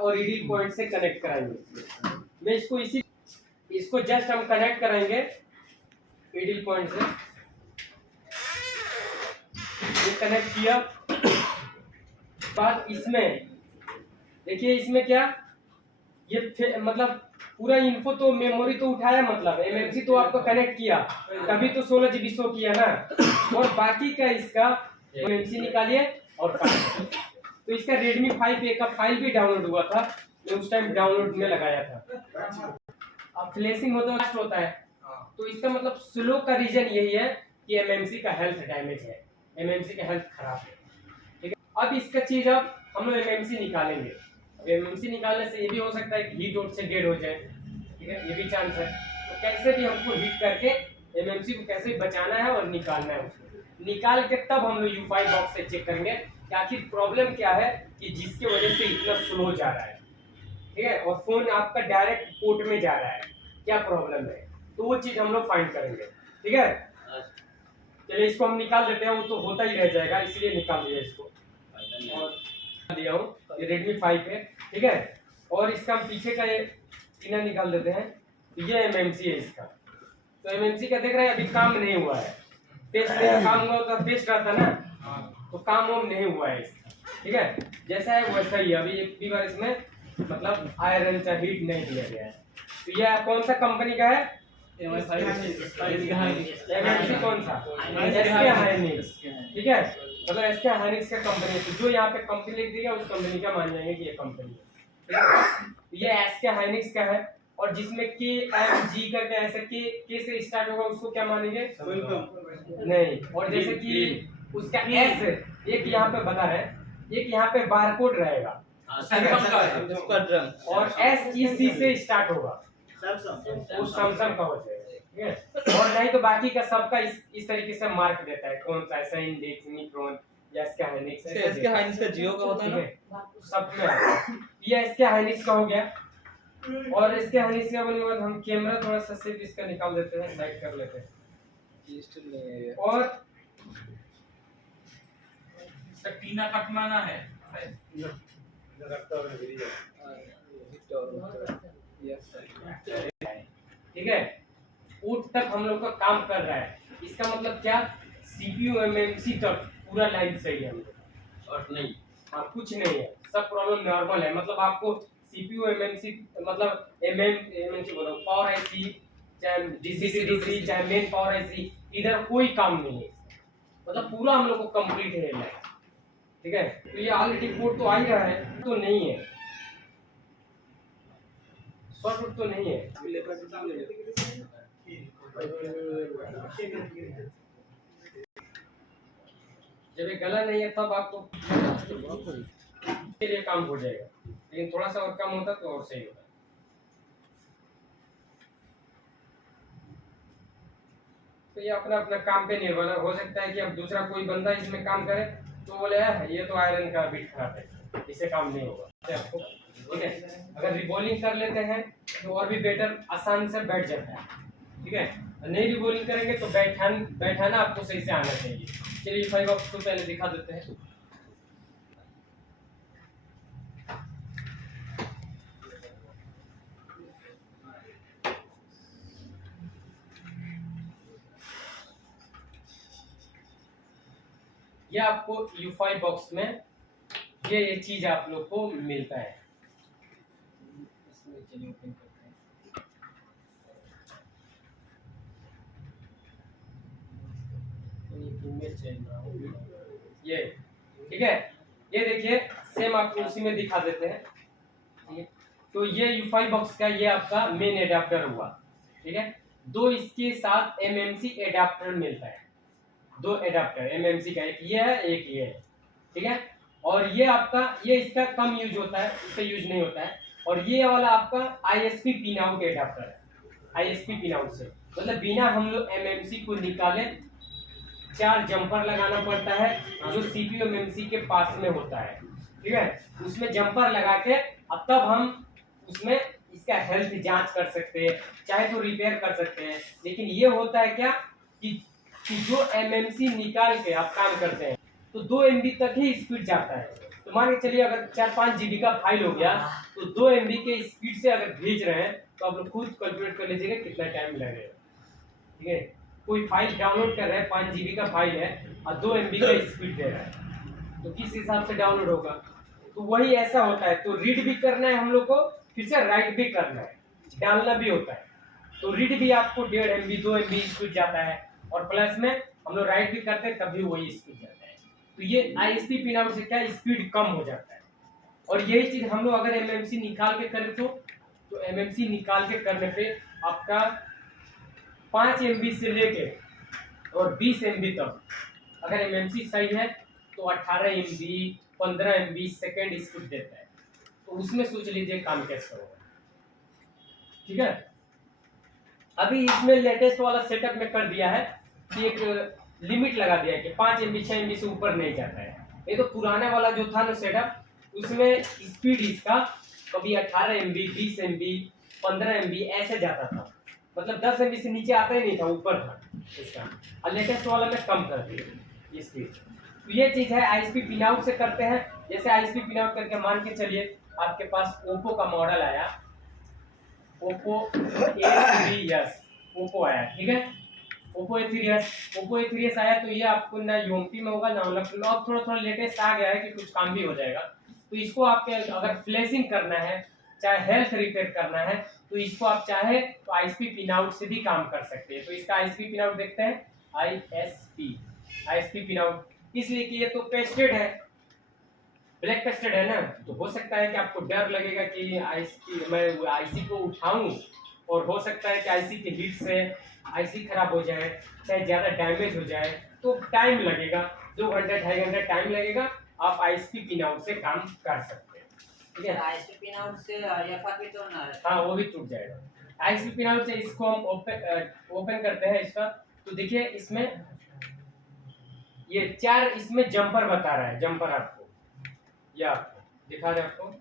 और ED point से connect कराएंगे। मैं इसको जस्ट हम कनेक्ट करेंगे ईडी पॉइंट से। ये कनेक्ट किया बाद इसमें देखिए, इसमें क्या ये मतलब पूरा इन्फो तो मेमोरी तो उठाया, मतलब एमएमसी तो आपको कनेक्ट किया, तभी तो 16 GB शो किया ना, और बाकी का इसका एमएमसी निकालिए और तो इसका Redmi 5A का फाइल भी डाउनलोड हुआ था, मैं उस टाइम डाउनलोड में लगाया था। अब फ्लैशिंग होता है, तो इसका मतलब स्लो का रीजन यही है कि एमएमसी का हेल्थ डैमेज है, एमएमसी का हेल्थ खराब है, ठीक है। अब इसका चीज अब हम लोग एमएमसी निकालेंगे। एमएमसी निकालने से ये भी हो सकता है कि हीट वोट से डेड हो जाए, ठीक है, ये भी चांस है। तो कैसे भी हमको हीट करके एमएमसी को कैसे बचाना है और निकालना है, उसको निकाल के तब हम लोग U5 बॉक्स से चेक करेंगे कि आखिर प्रॉब्लम क्या है कि जिसके वजह से इतना स्लो जा रहा है, ठीक है, और फोन आपका डायरेक्ट पोर्ट में जा रहा है, क्या प्रॉब्लम है, तो वो चीज हम लोग फाइंड करेंगे, ठीक है। चलिए इसको हम निकाल देते हैं, वो तो होता ही रह जाएगा, इसलिए निकाल दिया इसको और दिया हूँ। ये Redmi 5 है, ठीक है, और इसका हम पीछे का ये पिना निकाल देते हैं। ये एमएमसी है इसका, तो एमएमसी का देख रहे हैं अभी काम नहीं हुआ है, पेस्ट नहीं काम हुआ तो पेस्ट रहता ना, तो काम वो नहीं हुआ है इसका, ठीक है, जैसा है वैसा ही। अभी एक भी बार इसमें मतलब आयरन का हीट नहीं दिया गया है। तो ये कौन सा कंपनी का है? एमएमसी कौन सा? एसके हाइनिक्स, ठीक है, मतलब एसके हाइनिक्स का कंपनी है, तो जो यहाँ पे कंपनी लिख देगा उस कंपनी का मान जाएंगे कि ये कंपनी है। ये एसके हाइनिक्स का है, और जिसमें के एम जी करके ऐसे के से स्टार्ट होगा उसको क्या मानेंगे? नहीं, और जैसे कि उसका एस एक यहाँ पे बता है, एक यहाँ पे बारकोड रहेगा और एस ई सी से स्टार्ट होगा, वो सैमसंग का हो जाएगा, ठीक है। और नहीं तो बाकी का सबका इस तरीके से मार्क देता है, कौन सा ऐसा इंडेक्स मिक्रोन या एसके हाइनिक्स। एसके हाइनिक्स का जियो का होता है ना, सब में ये एसके हाइनिक्स का हो गया। और इसके हाइनिक्स का बोलने के बाद हम कैमरा थोड़ा सा सिर्फ इसका निकाल देते हैं, साइड कर लेते हैं, और टीना कटवाना है, ठीक है, उठ तक हम लोग का काम कर रहा है। इसका मतलब क्या, सीपीयू एमएमसी तक पूरा लाइन सही है हम लोग, और नहीं हाँ कुछ नहीं है, सब प्रॉब्लम नॉर्मल है। मतलब आपको सीपीयू एमएमसी मतलब एमएमसी बोलो पावर आईसी, चाहे डीसी चाहे मेन पावर आईसी, इधर कोई काम नहीं है, मतलब पूरा हम लोग को कंप्लीट है, ठीक है। तो ये ऑलरेडी कोड तो आ ही रहा है, तो नहीं है शॉर्ट तो नहीं है, जब ये गला नहीं है तब आपको के लिए काम हो जाएगा, लेकिन थोड़ा सा और कम होता तो और सही होता। तो ये अपना अपना काम पे निर्भर हो सकता है कि अब दूसरा कोई बंदा इसमें काम करे तो बोले ये तो आयरन का बिट खराब है, इससे काम नहीं होगा आपको, ठीक है। अगर रिबॉलिंग कर लेते हैं तो और भी बेटर, आसान से बैठ जाता है, ठीक है। नहीं रिबॉलिंग करेंगे तो बैठाना आपको सही से आना चाहिए। चलिए U5 बॉक्स को पहले दिखा देते हैं। ये आपको U5 बॉक्स में ये चीज आप लोग को मिलता है। इसमें चलिए ओपन करते हैं। ये ठीक है, ये देखिए सेम आपको उसी में दिखा देते हैं। तो ये U5 बॉक्स का ये आपका मेन एडाप्टर हुआ, ठीक है। दो इसके साथ एमएमसी एडाप्टर मिलता है, दो एडाप्टर एमएमसी का, एक ये है एक ये है, ठीक है। और ये आपका ये इसका कम यूज होता है, इसका यूज नहीं होता है। और ये वाला आपका आईएसपी पिन आउट एडाप्टर है, आईएसपी पिन आउट से मतलब बिना हम लोग एमएमसी को निकाले 4 जंपर लगाना पड़ता है जो सीपीयू एमएमसी के पास में होता है, ठीक है। उसमें जंपर लगा के अब तब हम उसमें इसका हेल्थ जांच कर सकते हैं, चाहे तो रिपेयर कर सकते हैं। लेकिन ये होता है क्या कि जो एमएमसी निकाल के आप काम करते हैं तो 2 MB तक ही स्पीड जाता है, तो मान के चलिए अगर 4-5 जीबी का फाइल हो गया तो 2 एमबी के स्पीड से अगर भेज रहे हैं तो आप लोग खुद कैलकुलेट कर लीजिएगा कितना टाइम लगेगा। ठीक है, कोई फाइल डाउनलोड कर रहा है 5 जीबी का फाइल है और 2 एमबी का स्पीड दे रहा है तो किस हिसाब से डाउनलोड होगा। तो वही ऐसा होता है, तो रीड भी करना है हम लोग को, फिर से राइट भी करना है, डालना भी होता है। तो रीड भी आपको 1.5 एमबी 2 एमबी स्पीड जाता है और प्लस में हम लोग राइट भी करते हैं तभी वही स्पीड जाता है। तो ये आईएसपी पिन आउट से क्या स्पीड कम हो जाता है। और यही चीज हम लोग अगर एमएमसी निकाल के करें तो एमएमसी निकाल के करने पे आपका 5 एमबी से लेके और 20 एमबी तक अगर एमएमसी सही है तो 18 एमबी 15 एमबी सेकेंड स्पीड देता है। तो उसमें सोच लीजिए काम कैसे होगा। ठीक है, अभी इसमें लेटेस्ट वाला सेटअप में कर दिया है कि एक लिमिट लगा दिया है कि 5 एमबी 6 एमबी से ऊपर नहीं जाता है। ये तो पुराने वाला जो था ना सेटअप उसमें स्पीड इसका कभी 18 एमबी 20 एमबी 15 एमबी ऐसे जाता था, मतलब 10 एमबी से नीचे आता ही नहीं था, ऊपर था इसका। और लेटेस्ट वाला में कम कर दिया स्पीड। तो ये चीज है आईएसपी पिन आउट से करते हैं। जैसे आईएसपी पिन आउट करके मान के चलिए आपके पास ओप्पो का मॉडल आया, ओप्पो A3s ओप्पो आया। ठीक है, ओप्पो A3s आया तो ये आपको ना यूएमपी में होगा ना मतलब अब थोड़ा थोड़ा लेटेस्ट आ गया है कि कुछ काम भी हो जाएगा। तो इसको आपके अगर फ्लैशिंग करना है चाहे हेल्थ रिपेयर करना है तो इसको आप चाहे तो आईएसपी पिन आउट से भी काम कर सकते हैं। तो इसका आईएसपी पिन आउट देखते हैं, आईएसपी पिन आउट, इसलिए कि ये तो पेस्टेड है, ब्लैक पेस्टेड है ना, तो हो सकता है कि आपको डर लगेगा कि मैं आईसी को उठाऊं और हो सकता है कि आईसी की हीट से आईसी खराब हो जाए चाहे ज़्यादा डैमेज हो जाए तो टाइम लगेगा, 2 घंटे 2.5 घंटे टाइम लगेगा। आप आईएसपी पिन आउट से काम कर सकते हैं। ठीक है, आईएसपी पिन आउट से एफआरपी तो ना है। हाँ वो भी टूट जाएगा। आईएसपी पिन आउट से इसको हम ओपन करते हैं इसका, तो देखिए इसमें ये 4 इसमें जंपर बता रहा है, जंपर आपको ये आपको दिखा रहे आपको,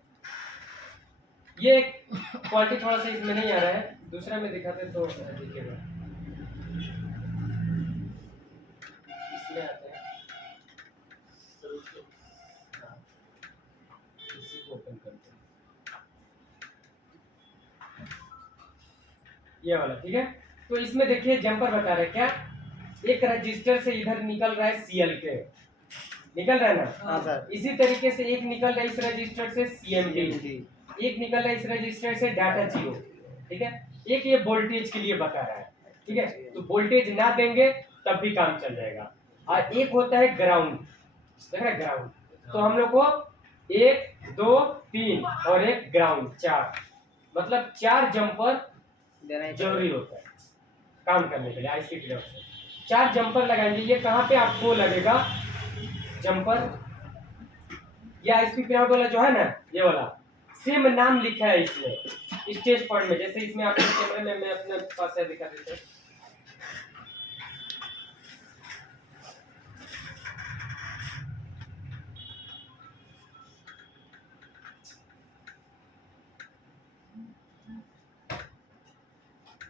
ये क्वालिटी थोड़ा सा इसमें नहीं आ रहा है, दूसरा में दिखाते तो दिखेगा, इसमें आता है। हाँ, इसी को ओपन करते हैं ये वाला। ठीक है, तो इसमें देखिए जंपर बता रहे क्या, एक रजिस्टर से इधर निकल रहा है सीएल के, निकल रहा है ना। हाँ सर। इसी तरीके से एक निकल रहा है इस रजिस्टर से सीएमडी, एक निकल रहा है इस रजिस्टर से डाटा जीरो। ठीक है, एक ये वोल्टेज के लिए बता रहा है। ठीक है, तो वोल्टेज ना देंगे तब भी काम चल जाएगा। और एक होता है ग्राउंड, देख रहे ग्राउंड, तो हम लोग को 1 2 3 और एक ग्राउंड 4, मतलब 4 जंपर जरूरी होता है काम करने के लिए। आईएसपी पिन से 4 जंपर लगाएंगे। ये कहाँ पे आपको लगेगा जंपर, ये आईएसपी पिन आउट वाला जो है ना ये वाला सेम नाम लिखा है इसमें स्टेज पॉइंट में, जैसे इसमें आपके कैमरे में मैं अपने पास से दिखा देता हूं।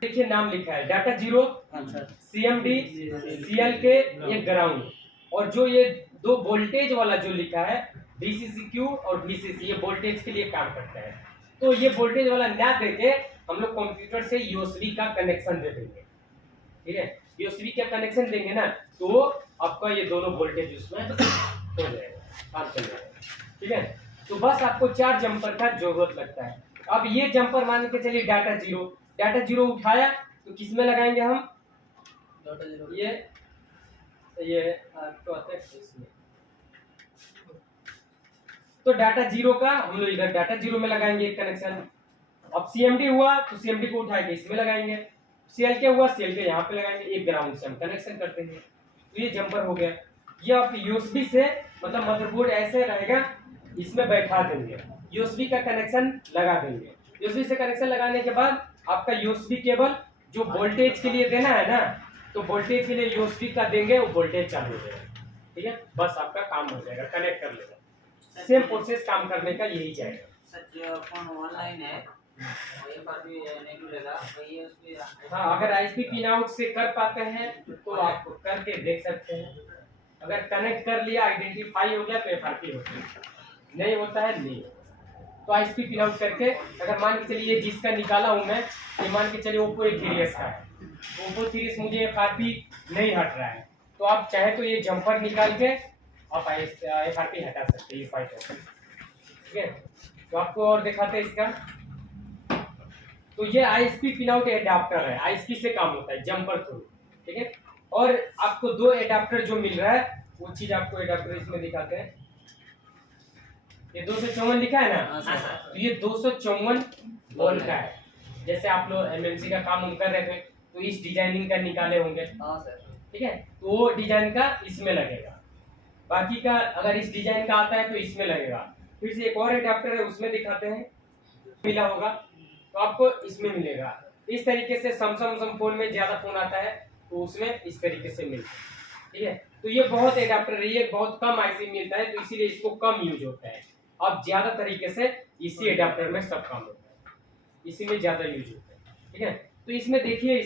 देखिए नाम लिखा है डाटा जीरो, सीएमडी, सीएल के, एक ग्राउंड, और जो ये 2 वोल्टेज वाला जो लिखा है डीसीसीक्यू और डीसीसी, ये वोल्टेज के लिए काम करता है। तो ये वोल्टेज वाला ना देके हम लोग कंप्यूटर से यूएसबी का कनेक्शन दे देंगे। ठीक है, यूएसबी का कनेक्शन देंगे ना तो आपका ये दोनों वोल्टेज उसमें हो जाएगा, काम चल जाएगा। ठीक है, तो बस आपको 4 जंपर का जरूरत लगता है। अब ये जंपर मान के चलिए डाटा जीरो उठाया तो किसमें लगाएंगे हम, ये तो आता है इसमें, तो डाटा जीरो का हम लोग इधर डाटा जीरो में लगाएंगे एक कनेक्शन। अब सीएमडी हुआ तो सीएमडी को उठा के इसमें लगाएंगे, सीएल के हुआ सीएल के यहाँ पे लगाएंगे, एक ग्राउंड से हम कनेक्शन करते हैं। तो ये जंपर हो गया। ये आप यूएसबी से मतलब मदरबोर्ड ऐसे रहेगा इसमें बैठा देंगे, यूएसबी का कनेक्शन लगा देंगे। यूएसबी से कनेक्शन लगाने के बाद आपका यूएसबी केबल जो वोल्टेज के लिए देना है ना, तो वोल्टेज के लिए यूएसबी का देंगे, वो वोल्टेज चालू हो जाएगा। ठीक है, बस आपका काम हो जाएगा, कनेक्ट कर लेगा। सेम प्रोसेस काम करने का यही जाएगा। सच फोन ऑनलाइन है वही पर भी नहीं मिलेगा वही उसके। हाँ, अगर आईएसपी पिन आउट से कर पाते हैं तो आप करके देख सकते हैं। अगर कनेक्ट कर लिया, आइडेंटिफाई हो गया तो एफआरपी होती है। नहीं होता है नहीं। तो आईएसपी पिन आउट करके अगर मान के चलिए जिसका निकाला हूँ मैं, ये मान के चलिए ओप्पो A3s का है, तो ओप्पो A3s मुझे FRP नहीं हट रहा है, तो आप चाहे तो ये जंपर निकाल के आप FRP हटा सकते हैं, ये फाइट है। ठीक है, तो आपको और दिखाते हैं इसका। तो ये आईएसपी पिन आउट एडाप्टर है, आईएसपी से काम होता है जंपर थ्रू। ठीक है, और आपको 2 एडाप्टर जो मिल रहा है वो चीज आपको एडाप्टर इसमें दिखाते हैं। ये 254 लिखा है ना, तो ये 254 वोल्ट का है। जैसे आप लोग एमएमसी का काम कर रहे थे तो इस डिजाइनिंग का निकाले होंगे। हाँ सर। ठीक है, तो वो डिजाइन का इसमें लगेगा, बाकी का अगर इस डिजाइन का आता है तो इसमें लगेगा। फिर से एक और एडाप्टर है उसमें दिखाते हैं, मिला होगा तो आपको इसमें मिलेगा। इस तरीके से सैमसंग फोन में ज्यादा फोन आता है तो उसमें इस तरीके से मिलता है। ठीक है, तो ये बहुत एडाप्टर है, ये बहुत कम आईसी मिलता है तो इसीलिए इसको कम यूज होता है। अब ज्यादा तरीके से इसी एडाप्टर में सब काम होता है, इसी में ज्यादा यूज होता है। ठीक है, तो इसमें देखिए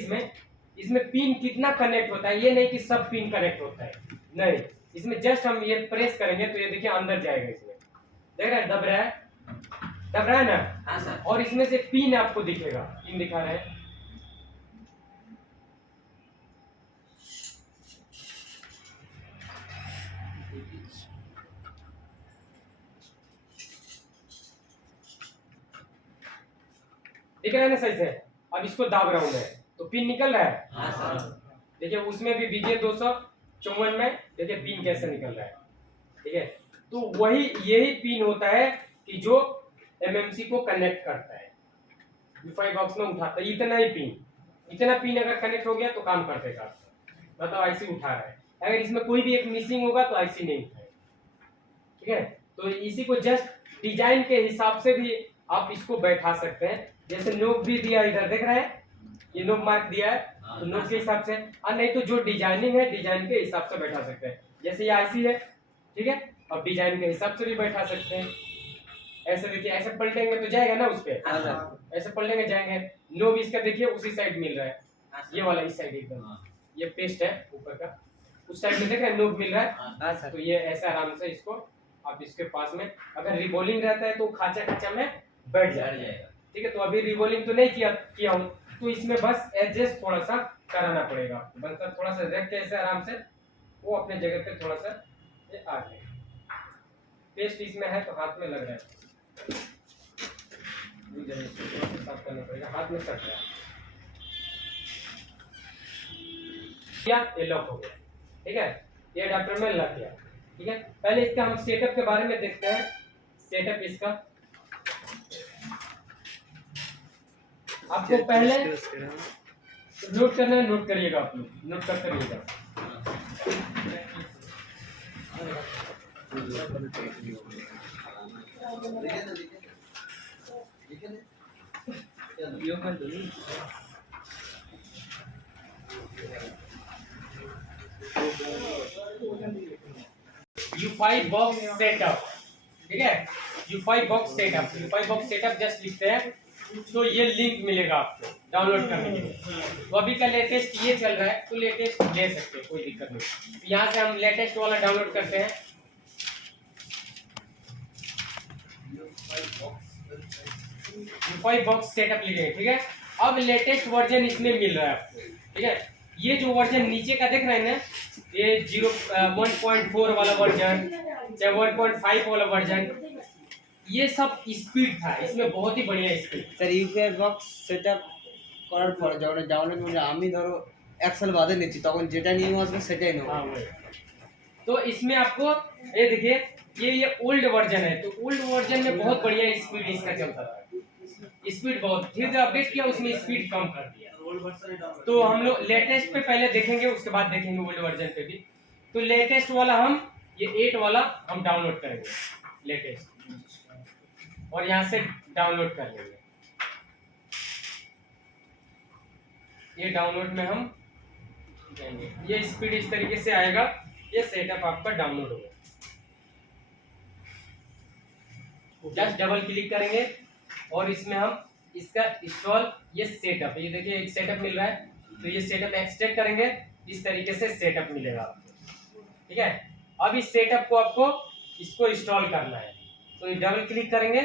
इसमें पिन कितना कनेक्ट होता है, ये नहीं कि सब पिन कनेक्ट होता है, नहीं। इसमें जस्ट हम ये प्रेस करेंगे तो ये देखिए अंदर जाएगा, इसमें देख रहे हैं दब रहा है ना। हाँ सर। और इसमें से पिन आपको दिखेगा, पिन दिखा रहे हैं। दिख रहा है ना सही से। अब इसको दाब रहा हूं मैं तो पिन निकल रहा है। हाँ सर। देखिए उसमें भी बीजे 254 में देखिए पिन कैसे निकल रहा है। ठीक है, तो वही यही पिन होता है कि जो एमएमसी को कनेक्ट करता है, वाईफाई बॉक्स में उठाता है। इतना पिन अगर कनेक्ट हो गया तो काम कर देगा, मतलब आईसी उठा रहा है। अगर इसमें कोई भी एक मिसिंग होगा तो आईसी नहीं उठाएगा। ठीक है, तो इसी को जस्ट डिजाइन के हिसाब से भी आप इसको बैठा सकते हैं। जैसे नोब भी दिया इधर देख रहे हैं, ये नोब मार्क दिया है, तो नोब के हिसाब से, और नहीं तो जो डिजाइनिंग है डिजाइन के हिसाब से बैठा सकते हैं। जैसे ये आईसी है, ठीक है, अब डिजाइन के हिसाब से भी बैठा सकते हैं। ऐसे देखिए, ऐसे पलटेंगे तो जाएगा ना उस पे, ऐसे पलटेंगे जाएंगे। नोब इसका देखिए उसी साइड मिल रहा है, ये वाला इस साइड एकदम, ये पेस्ट है ऊपर का, उस साइड में देख रहे हैं नोब मिल रहा है। तो ये ऐसे आराम से इसको आप इसके पास में, अगर रिवॉल्विंग रहता है तो खाचा में बैठ जाएगा। ठीक है, तो अभी रिवॉल्विंग तो नहीं किया हूँ, तो इसमें बस एडजस्ट थोड़ा सा कराना पड़ेगा, मतलब थोड़ा सा रख के ऐसे आराम से वो अपने जगह पे थोड़ा सा ये आ जाए। पेस्ट इसमें है तो हाथ में लग रहा है, साफ करना पड़ेगा, हाथ में सट रहा है। ये लॉक हो गया। ठीक है, ये एडाप्टर में लग गया। ठीक है, पहले इसका हम सेटअप के बारे में देखते हैं। सेटअप इसका आपको पहले नोट करना है, नोट करिएगा, आप लोग नोट करते रहिएगा। U5 बॉक्स सेटअप, ठीक है, U5 बॉक्स सेटअप जस्ट लिखते हैं तो ये लिंक मिलेगा आपको डाउनलोड करने के लिए। तो अभी का लेटेस्ट ये चल रहा है तो लेटेस्ट ले सकते हैं, कोई दिक्कत नहीं। यहाँ से हम लेटेस्ट वाला डाउनलोड करते हैं। U5 बॉक्स सेटअप लिखे, ठीक है। अब लेटेस्ट वर्जन इसमें मिल रहा है आपको। ठीक है, ये जो वर्जन नीचे का देख रहे हैं ना, ये 1.4 वाला वर्जन, चाहे 1.5 वाला वर्जन, ये सब स्पीड था, इसमें बहुत ही बढ़िया speed. Sir UPI box setup করার পরে যখন ডাউনলোড করে আমি ধরো এক সাল বাদে নিচ্ছি তখন যেটা নিয়ম আসবে সেটাই নেব। हाँ वही। तो इसमें आपको ये देखिए, ये ओल्ड वर्जन है, तो ओल्ड वर्जन में बहुत बढ़िया स्पीड इसका चलता था। स्पीड बहुत, धीरे अपडेट किया उसमें स्पीड कम कर दिया। तो हम लोग लेटेस्ट पे पहले देखेंगे, उसके बाद देखेंगे ओल्ड वर्जन पे भी। तो लेटेस्ट वाला हम ये 8 वाला हम डाउनलोड करेंगे लेटेस्ट, और यहाँ से डाउनलोड कर लेंगे। ये डाउनलोड में हम जाएंगे, ये स्पीड इस तरीके से आएगा, ये सेटअप आपका डाउनलोड होगा। जस्ट डबल क्लिक करेंगे और इसमें हम इसका इंस्टॉल, ये सेटअप, ये देखिए एक सेटअप मिल रहा है, तो ये सेटअप एक्सट्रैक्ट करेंगे, इस तरीके से सेटअप मिलेगा आपको। ठीक है, अब इस सेटअप को आपको इसको इंस्टॉल करना है। तो ये डबल क्लिक करेंगे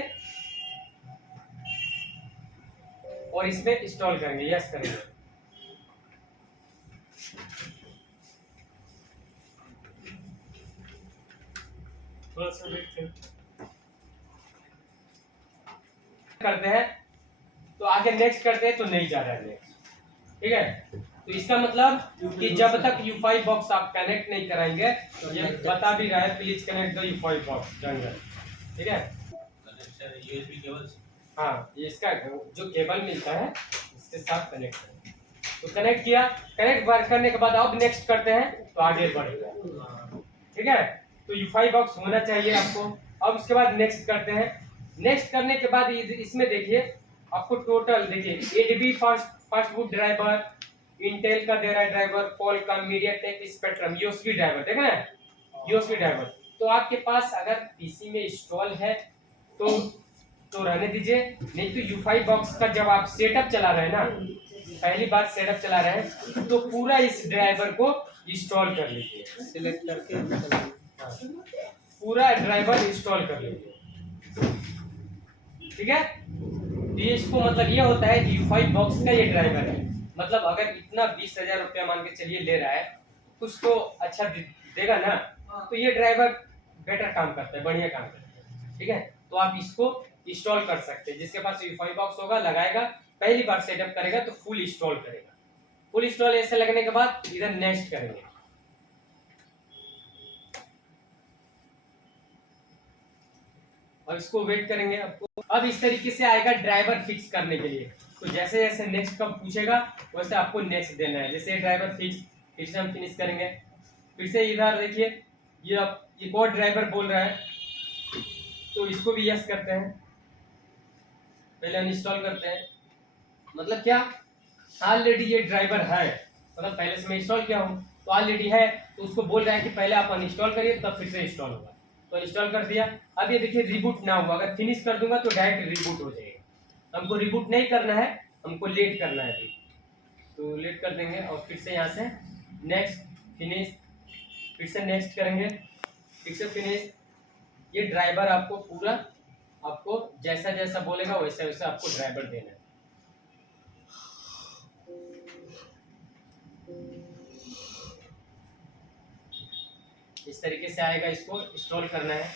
और इसमें इंस्टॉल करेंगे, यस करेंगे। थोड़ा सा वेट कर। करते हैं तो आगे नेक्स्ट करते हैं तो नहीं जा रहा है नेक्स्ट, ठीक है। तो इसका मतलब कि जब तक U5 बॉक्स आप कनेक्ट नहीं कराएंगे, ये बता भी रहा है please connect the U5 box जंगल, ठीक है। कनेक्शन यूएसबी केबल से। हाँ, ये इसका जो केबल मिलता है इसके साथ कनेक्ट करें। तो कनेक्ट किया, कनेक्ट करने के बाद अब नेक्स्ट करते हैं तो आगे बढ़ेगा, ठीक है। तो U5 बॉक्स होना चाहिए आपको। अब उसके बाद नेक्स्ट करते हैं। नेक्स्ट करने के बाद इसमें देखिए आपको टोटल देखिए एडबी फास्टवुड ड्राइवर, इंटेल का दे रहा है driver, Qualcomm, MediaTek, spectrum, USB driver, देख रहे हैं यूएसबी ड्राइवर। तो आपके पास अगर पीसी में इंस्टॉल है तो रहने दीजिए, नहीं तो U5 बॉक्स का जब आप सेटअप चला रहे हैं ना, पहली बार सेटअप चला रहे हैं तो पूरा इस ड्राइवर को इंस्टॉल कर लीजिए, सिलेक्ट करके पूरा ड्राइवर इंस्टॉल कर लीजिए, ठीक है। ये इसको मतलब ये होता है कि U5 बॉक्स का ये ड्राइवर है, मतलब अगर इतना 20,000 रुपया मान के चलिए ले रहा है, कुछ तो अच्छा देगा ना, तो ये ड्राइवर बेटर काम करता है, बढ़िया काम करता है, ठीक है। तो आप इसको इंस्टॉल कर सकते हैं। जिसके पास U5 बॉक्स होगा लगाएगा, पहली बार सेटअप करेगा तो फुल इंस्टॉल करेगा। फुल इंस्टॉल ऐसे लगने के बाद इधर नेक्स्ट करेंगे, और इसको वेट करेंगे। आपको अब इस तरीके से आएगा ड्राइवर फिक्स करने के लिए। तो जैसे जैसे नेक्स्ट कब पूछेगा वैसे आपको नेक्स्ट देना है। जैसे ड्राइवर फिक्स, फिर से हम फिनिश करेंगे। फिर से इधर देखिए ये अब एक और ड्राइवर बोल रहा है, तो इसको भी यस करते हैं, पहले अनइंस्टॉल करते हैं। मतलब क्या, ऑलरेडी ये ड्राइवर है, मतलब पहले से मैं इंस्टॉल किया हूँ तो ऑलरेडी है, तो उसको बोल रहा है कि पहले आप अनइंस्टॉल करिए तब फिर से इंस्टॉल होगा। तो इंस्टॉल कर दिया। अब ये देखिए रिबूट ना हुआ, अगर फिनिश कर दूंगा तो डायरेक्ट रिबूट हो जाएगा। हमको रिबूट नहीं करना है, हमको लेट करना है अभी, तो लेट कर देंगे और फिर से यहाँ से नेक्स्ट फिनिश, फिर से नेक्स्ट करेंगे, फिर से फिनिश। ये ड्राइवर आपको पूरा, आपको जैसा जैसा बोलेगा वैसा वैसा आपको ड्राइवर देना है। इस तरीके से आएगा, इसको इंस्टॉल करना है,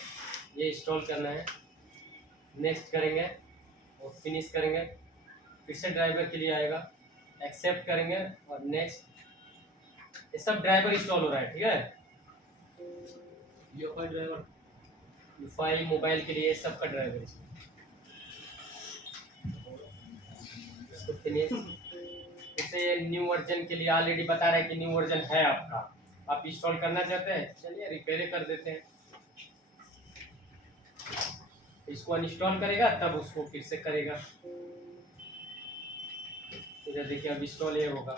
ये इंस्टॉल करना है, नेक्स्ट करेंगे और फिनिश करेंगे। फिर से ड्राइवर के लिए आएगा, एक्सेप्ट करेंगे और नेक्स्ट। ये सब ड्राइवर इंस्टॉल हो रहा है, ठीक है। U5 ड्राइवर, U5 मोबाइल के लिए सबका ड्राइवर इसको फिनिश। फिर से न्यू वर्जन के लिए ऑलरेडी बता रहा है कि न्यू वर्जन है आपका, आप इंस्टॉल करना चाहते हैं, चलिए रिपेयर कर देते हैं। इसको अनइंस्टॉल करेगा तब उसको फिर से करेगा। इधर देखिए अब इंस्टॉल ये होगा।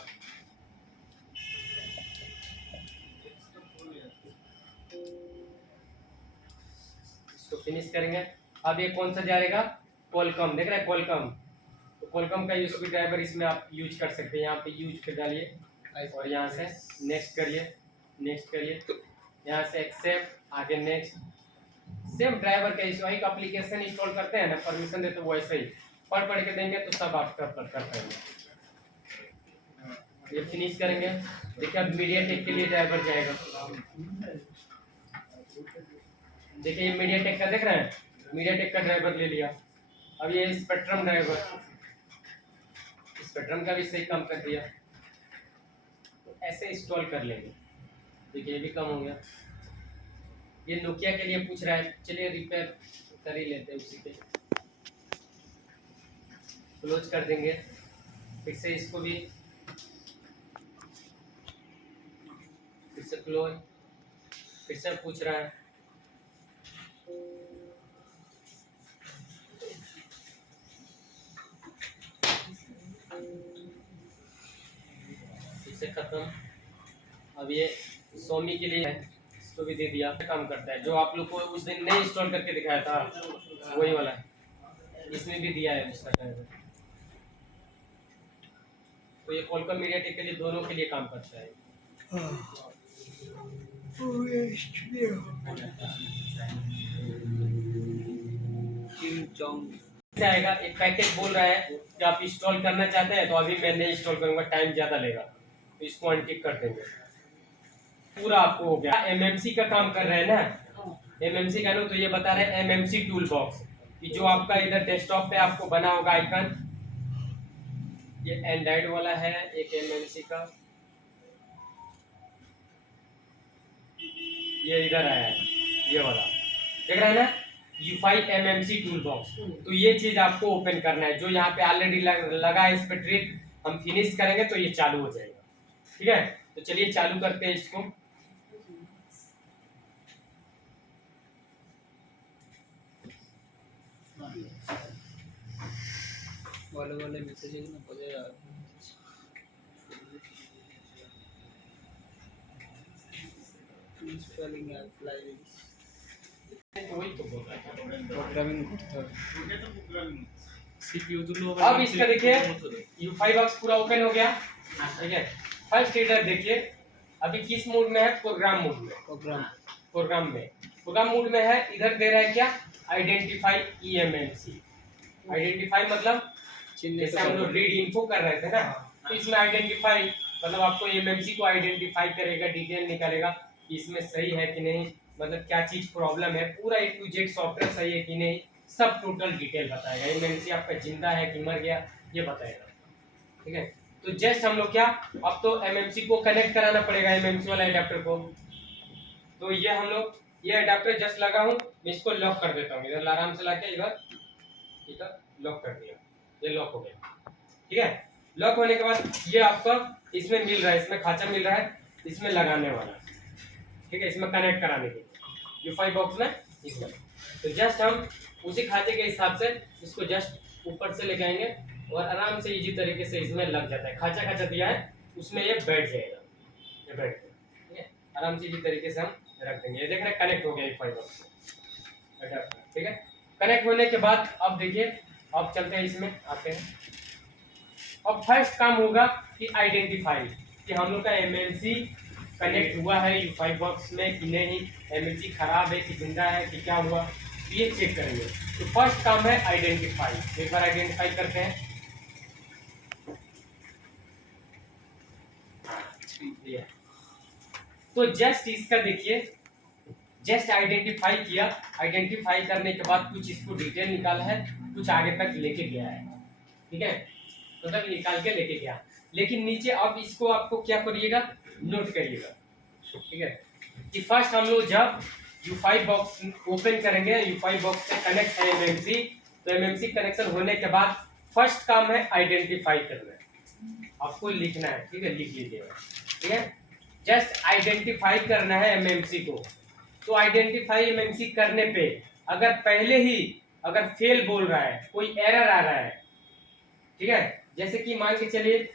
इसको फिनिश करेंगे। अब ये कौन सा जाएगा, क्वालकॉम, देख रहे हैं क्वालकॉम, तो क्वालकॉम का यूएसबी ड्राइवर इसमें आप यूज कर सकते हैं। यहाँ पे यूज पे डालिए और यहाँ से नेक्स्ट करिए, नेक्स्ट करिए, यहाँ से एक्सेप्ट, आगे नेक्स्ट। सेम ड्राइवर का इस एक एप्लीकेशन इंस्टॉल करते हैं ना, परमिशन देते तो वैसे ही पढ़ के देंगे तो सब आप कर पाएंगे। ये फिनिश करेंगे। देखिए अब मीडियाटेक के लिए ड्राइवर जाएगा। देखिए ये मीडियाटेक का देख रहे हैं, मीडियाटेक का ड्राइवर ले लिया। अब ये स्पेक्ट्रम ड्राइवर, स्पेक्ट्रम का भी सही काम कर दिया। तो ऐसे इंस्टॉल कर लेंगे। देखिए ये भी कम हो गया। ये नोकिया के लिए पूछ रहा है, चलिए रिपेयर कर ही लेते हैं उसी के। क्लोज कर देंगे। फिर से इसको भी फिर से क्लोज, फिर से पूछ रहा है। फिर से खत्म। अब ये सोमी के लिए है, इसको भी दे दिया, काम करता है। जो आप लोग को उस दिन नहीं इंस्टॉल करके दिखाया था वही वाला है, इसमें भी दिया है उसका ड्राइवर। तो ये क्वालकॉम मीडियाटेक के लिए दोनों के लिए काम करता है। किम जोंग से आएगा एक पैकेज बोल रहा है कि आप इंस्टॉल करना चाहते हैं, तो अभी मैं नहीं इंस्टॉल करूंगा, टाइम ज्यादा लेगा, तो इसको अनटिक कर देंगे। पूरा आपको हो गया। एमएमसी का काम कर रहे हैं ना, एमएमसी का ना, तो ये बता रहे हैं एमएमसी टूल बॉक्स कि जो आपका इधर डेस्कटॉप पे आपको बना होगा आइकन, ये एंड्रॉइड वाला है एक एमएमसी का, ये इधर आया है ये वाला, देख रहे हैं ना, U5 MMC टूल बॉक्स। तो ये चीज आपको ओपन करना है, जो यहाँ पे ऑलरेडी लगा है, इस पे ट्रिक हम फिनिश करेंगे तो ये चालू हो जाएगा। ठीक है, तो चलिए चालू करते हैं इसको। वाले मैसेज ना पड़े यार। इंस्टॉलिंग ऐप लाइब्रेरी वही तो बोल रहा था। प्रोग्रामिंग करते हैं। सीपीयू दुलो अब इसका देखिए U5 बॉक्स पूरा ओपन हो गया। ठीक है, फर्स्ट रीडर देखिए अभी किस मोड में है, प्रोग्राम मोड में। प्रोग्राम मोड में है। इधर दे रहा है क्या, आइडेंटिफाई EMMC। आइडेंटिफाई मतलब जैसे हम लोग रीड इन्फो कर रहे थे ना, तो इसमें आइडेंटिफाई मतलब आपको EMMC को आइडेंटिफाई करेगा, डिटेल निकालेगा कि इसमें सही है कि नहीं, मतलब क्या चीज प्रॉब्लम है, पूरा A to Z सॉफ्टवेयर सही है कि नहीं, सब टोटल डिटेल बताएगा। EMMC आपका जिंदा है कि मर गया ये बताएगा। ठीक है, तो जस्ट हम लोग क्या, अब तो MMC को कनेक्ट कराना पड़ेगा, MMC वाला एडाप्टर को। तो ये हम लोग ये एडाप्टर जस्ट लगा हूँ, मैं इसको लॉक कर देता हूँ, इधर आराम से लाके इधर लॉक कर दिया, ये लॉक हो गया। ठीक है, लॉक होने के बाद ये आपका इसमें मिल रहा है, इसमें खांचा मिल रहा है, इसमें लगाने वाला। ठीक है, इसमें कनेक्ट कराने के लिए U5 बॉक्स में इसमें, तो जस्ट हम उसी खांचे के हिसाब से इसको जस्ट ऊपर से लेके आएंगे और आराम से इजी तरीके से इसमें लग जाता है। खांचा दिया है उसमें ये बैठ जाएगा, ये बैठ गया। ठीक है, आराम से इजी तरीके से हम रख देंगे। ये देख रहे हैं कनेक्ट हो गया U5 बॉक्स से। ठीक है, कनेक्ट होने के बाद अब देखिए, अब चलते हैं इसमें आते हैं। अब फर्स्ट काम होगा कि आइडेंटिफाई कि हम लोग का MMC कनेक्ट हुआ है U5 बॉक्स में कि नहीं, MMC खराब है कि जिंदा है कि क्या हुआ, ये चेक करेंगे। तो फर्स्ट काम है आइडेंटिफाई। एक बार आइडेंटिफाई करते हैं। तो जस्ट इसका देखिए, जस्ट आइडेंटिफाई किया, आइडेंटिफाई करने के बाद कुछ इसको डिटेल निकाला है, कुछ आगे तक लेके गया है। ठीक है, तो तक निकाल के लेके गया, लेकिन नीचे अब इसको आपको क्या करिएगा, नोट करिएगा। ठीक है, कि फर्स्ट हम लोग जब U5 बॉक्स ओपन करेंगे, U5 बॉक्स से कनेक्ट है MMC, तो MMC कनेक्शन होने के बाद फर्स्ट काम है आइडेंटिफाई करना है, आपको लिखना है। ठीक है, लिख लीजिएगा। ठीक है, जस्ट आइडेंटिफाई करना है MMC को। तो आइडेंटिफाई MMC करने पे अगर पहले ही अगर फेल बोल रहा है, कोई एरर आ रहा है, ठीक है, जैसे कि मान के चलिए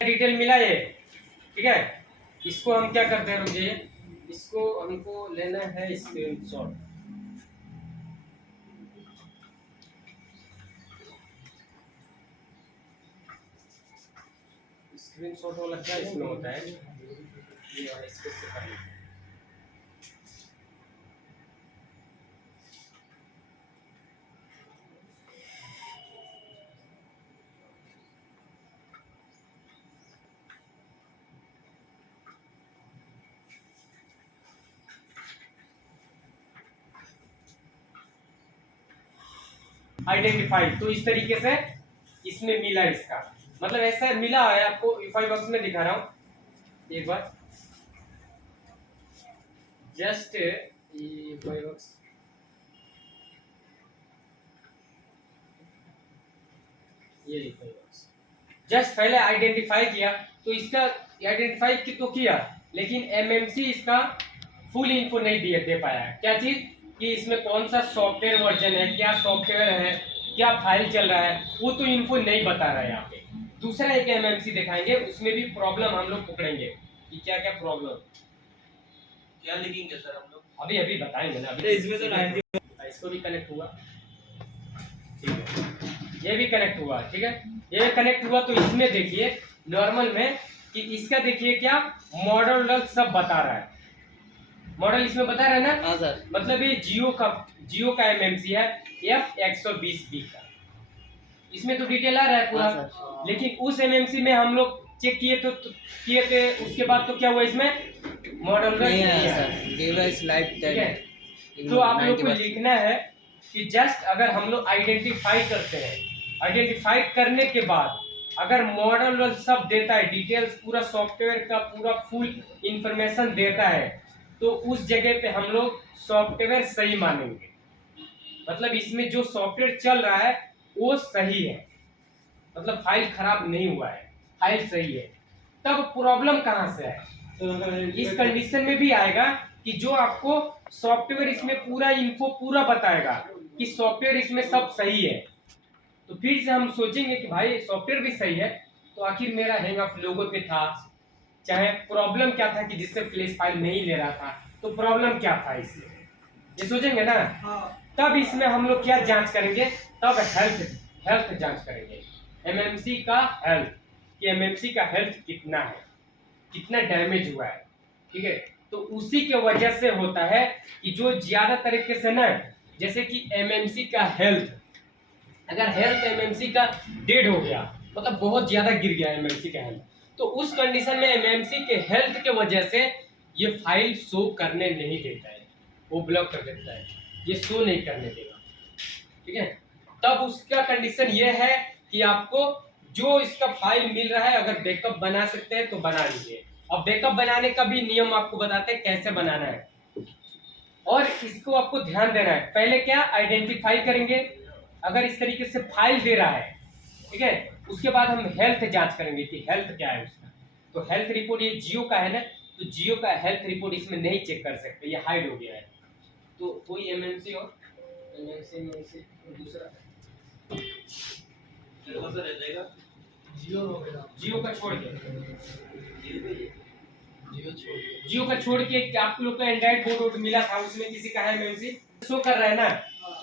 डिटेल मिला ये। ठीक है, इसको हम क्या करते हैं, रुकिए, इसको हमको लेना है स्क्रीनशॉट। स्क्रीनशॉट वाला क्या इसमें होता है, ये वाला इसको से कर लेते हैं। आइडेंटिफाई, तो इस तरीके से इसमें मिला, इसका मतलब ऐसा मिला है आपको। U5 बॉक्स में दिखा रहा हूं एक बार, जस्ट U5 बॉक्स, ये U5 बॉक्स जस्ट पहले आइडेंटिफाई किया, तो इसका आइडेंटिफाई तो किया, लेकिन MMC इसका फुल इन्फो नहीं दे पाया है। क्या चीज, कि इसमें कौन सा सॉफ्टवेयर वर्जन है, क्या सॉफ्टवेयर है, क्या फाइल चल रहा है, वो तो इन्फो नहीं बता रहा है यहाँ पे। दूसरा एक MMC दिखाएंगे, उसमें भी प्रॉब्लम हम लोग पकड़ेंगे कि क्या क्या प्रॉब्लम, क्या लिखेंगे सर हम लोग? अभी बताएंगे ना। अभी इसमें तो 90 इसको भी कनेक्ट हुआ, ठीक है, ये भी कनेक्ट हुआ, ठीक है। ये कनेक्ट हुआ तो इसमें देखिए नॉर्मल में कि इसका देखिए क्या मॉडल सब बता रहा है, मॉडल इसमें बता रहा है ना। हाँ सर। मतलब ये जियो का एमएमसी है F120B का, इसमें तो डिटेल आ रहा है पूरा। हाँ सर। लेकिन उस एमएमसी में हम लोग चेक किए थे, उसके बाद तो क्या हुआ इसमें मॉडल नहीं आया सर, डिवाइस लाइफ ठीक है। तो आप लोग को लिखना है कि जस्ट अगर हम लोग आइडेंटिफाई करते हैं, आइडेंटिफाई करने के बाद अगर मॉडल सब देता है, डिटेल्स पूरा सॉफ्टवेयर का पूरा फुल इंफॉर्मेशन देता है, तो उस जगह पे हम लोग सॉफ्टवेयर सही मानेंगे। मतलब इसमें जो सॉफ्टवेयर चल रहा है वो सही है, मतलब फाइल खराब नहीं हुआ है, फाइल सही है। तब प्रॉब्लम कहाँ से है, इस कंडीशन में भी आएगा कि जो आपको सॉफ्टवेयर इसमें पूरा इन्फो पूरा बताएगा कि सॉफ्टवेयर इसमें सब सही है, तो फिर से हम सोचेंगे कि भाई सॉफ्टवेयर भी सही है तो आखिर मेरा हैंग ऑफ लोगो पे था, चाहे प्रॉब्लम क्या था कि जिससे फ्लैश फाइल नहीं ले रहा था, तो प्रॉब्लम क्या था इसमें, ये सोचेंगे ना। तब इसमें हम लोग क्या जांच करेंगे, तब हेल्थ जांच करेंगे, एमएमसी का हेल्थ, कि एमएमसी का हेल्थ कितना है, कितना डैमेज हुआ है, ठीक है। तो उसी के वजह से होता है कि जो ज्यादा तरीके से ना, जैसे कि एमएमसी का हेल्थ, अगर हेल्थ एमएमसी का डेड हो गया, मतलब बहुत ज्यादा गिर गया एमएमसी का हेल्थ, तो उस कंडीशन में एमएमसी के हेल्थ के वजह से ये फाइल शो करने नहीं देता है, वो ब्लॉक कर देता है, ये शो नहीं करने देगा, ठीक है। तब उसका कंडीशन ये है कि आपको जो इसका फाइल मिल रहा है, अगर बैकअप बना सकते हैं तो बना लीजिए। अब बैकअप बनाने का भी नियम आपको बताते हैं कैसे बनाना है, और इसको आपको ध्यान देना है। पहले क्या आइडेंटिफाई करेंगे, अगर इस तरीके से फाइल दे रहा है, ठीक है, उसके बाद हम हेल्थ जांच करेंगे कि हेल्थ क्या है उसका। तो हेल्थ रिपोर्ट ये जियो का है ना, तो जियो का हेल्थ रिपोर्ट इसमें नहीं चेक कर सकते, ये हाइड हो गया है। तो कोई एमएनसी और एमएनसी में से दूसरा जियो का छोड़ के, जियो का छोड़ के आप लोग का एंड्रॉइड बोर्ड मिला था, उसमें किसी का है एमएमसी शो कर रहा है ना।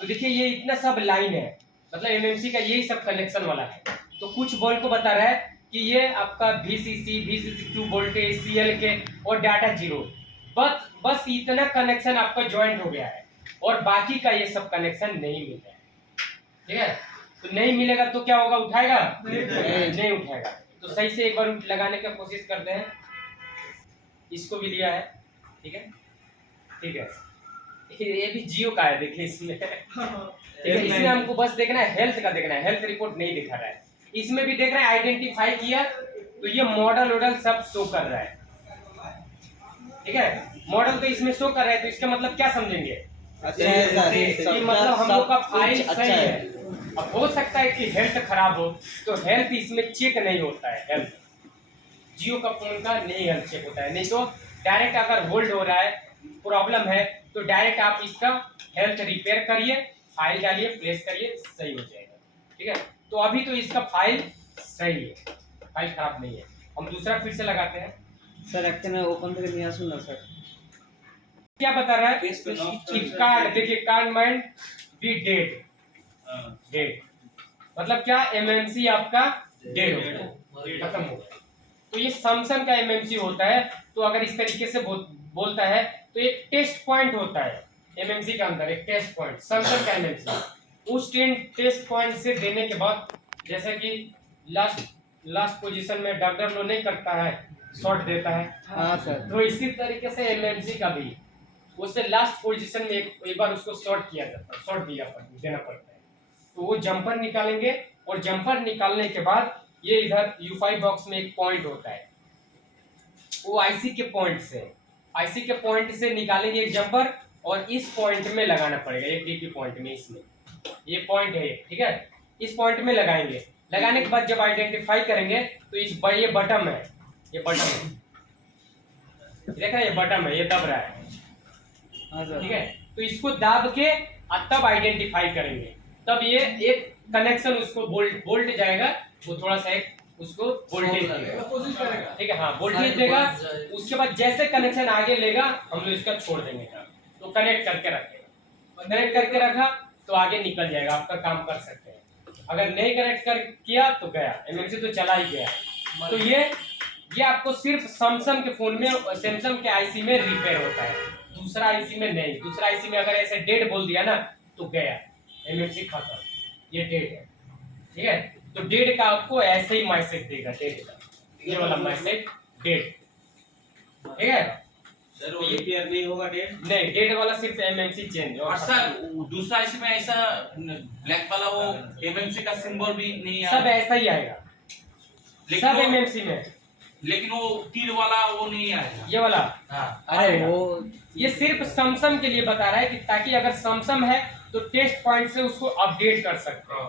तो देखिए ये इतना सब लाइन है, मतलब एमएमसी का यही सब कनेक्शन वाला है। तो कुछ बॉल को बता रहा है कि ये आपका VCC वोल्टेज CLK और डाटा जीरो, बस इतना कनेक्शन आपका ज्वाइंट हो गया है, और बाकी का ये सब कनेक्शन नहीं मिल रहा है, ठीक है। तो नहीं मिलेगा तो क्या होगा, उठाएगा नहीं उठाएगा। तो सही से एक बार लगाने का कोशिश करते हैं। इसको भी लिया है, ठीक है, ठीक है। ये भी जियो का है, देखिए इसमें इसमें हमको बस देखना है हेल्थ का, देखना है हेल्थ रिपोर्ट नहीं दिखा रहा है। इसमें भी देख रहे हैं आइडेंटिफाई किया, तो ये मॉडल वॉडल सब शो कर रहा है, ठीक है। मॉडल तो इसमें शो कर रहा है, तो इसका मतलब क्या समझेंगे, कि मतलब हम लोग का फाइल सही है। अब हो सकता है कि हेल्थ खराब हो, तो हेल्थ इसमें चेक नहीं होता है, हेल्थ जियो का फोन का नहीं हेल्थ चेक होता है। नहीं तो डायरेक्ट अगर होल्ड हो रहा है, प्रॉब्लम है, तो डायरेक्ट आप इसका हेल्थ रिपेयर करिए, फाइल डालिए, फ्लैश करिए, सही हो जाएगा, ठीक है। तो अभी तो इसका फाइल सही है, फाइल खराब नहीं है। हम दूसरा फिर से लगाते हैं सर, एक्चुअली मैं ओपन करके नहीं सुनना सर। क्या बता रहा है कि कार्ड, देखिए card mind B dead, dead मतलब क्या, एमएमसी आपका डेड हो गया, खत्म हो गया। तो ये सैमसंग का एमएमसी होता है। तो अगर इस तरीके से बोलता है तो एक टेस्ट पॉइंट होता है एमएमसी के अंदर, एक टेस्ट पॉइंट सैमसंग का एमएमसी। उस टेस्ट पॉइंट से देने के बाद, जैसे कि लास्ट पोजीशन में डॉक्टर लो नहीं करता है, शॉट देता है, हाँ सर। तो इसी तरीके से एमएमसी का भी उससे लास्ट पोजीशन में एक बार उसको शॉट किया जाता है, शॉट देना पड़ता है। तो वो जंपर निकालेंगे, और जंपर निकालने के बाद ये इधर U5 बॉक्स में एक पॉइंट होता है, वो आईसी के पॉइंट से निकालेंगे एक जंपर, और इस पॉइंट में लगाना पड़ेगा, एक डीपी पॉइंट में, इसमें ये पॉइंट है, ठीक है। इस पॉइंट में लगाएंगे, लगाने के बाद जब आइडेंटिफाई करेंगे तो ये बटन है, ये बटन है, देखा ये बटन है, ये दब रहा है, हाँ सर। ठीक है। तो इसको दाब के तब आइडेंटिफाई करेंगे, तब ये एक कनेक्शन उसको बोल्ट जाएगा, वो थोड़ा सा एक उसको वोल्टेज देगा, ठीक है, हाँ वोल्टेज देगा। उसके बाद जैसे कनेक्शन आगे लेगा हम लोग इसका छोड़ देंगे, तो कनेक्ट करके रखेगा, कनेक्ट करके रखा तो आगे निकल जाएगा, आपका काम कर सकते हैं। अगर नहीं कनेक्ट कर किया तो गया, एमएमसी तो चला ही गया। तो ये आपको सिर्फ सैमसंग के फोन में, सैमसंग के आईसी में रिपेयर होता है, दूसरा आईसी में नहीं। दूसरा आईसी में अगर ऐसे डेड बोल दिया ना तो गया, एमएमसी खत्म, ये डेड है, ठीक है। तो डेड का आपको ऐसे ही मैसेज देगा, डेड का ये वाला मैसेज डेड, ठीक है। सर वो रिपेयर नहीं होगा डेट? नहीं, डेड वाला सिर्फ एमएमसी चेंज। और सर दूसरा इसमें ऐसा ब्लैक वाला वो एमएमसी का सिंबल भी नहीं सब आया, ऐसा ही आएगा, लेकिन सब वो- एमएमसी में। लेकिन वो तीर वाला वो नहीं आएगा। ये वाला हाँ अरे आएगा। वो ये सिर्फ सैमसंग के लिए बता रहा है कि ताकि अगर सैमसंग है तो टेस्ट पॉइंट से उसको अपडेट कर सकते हो,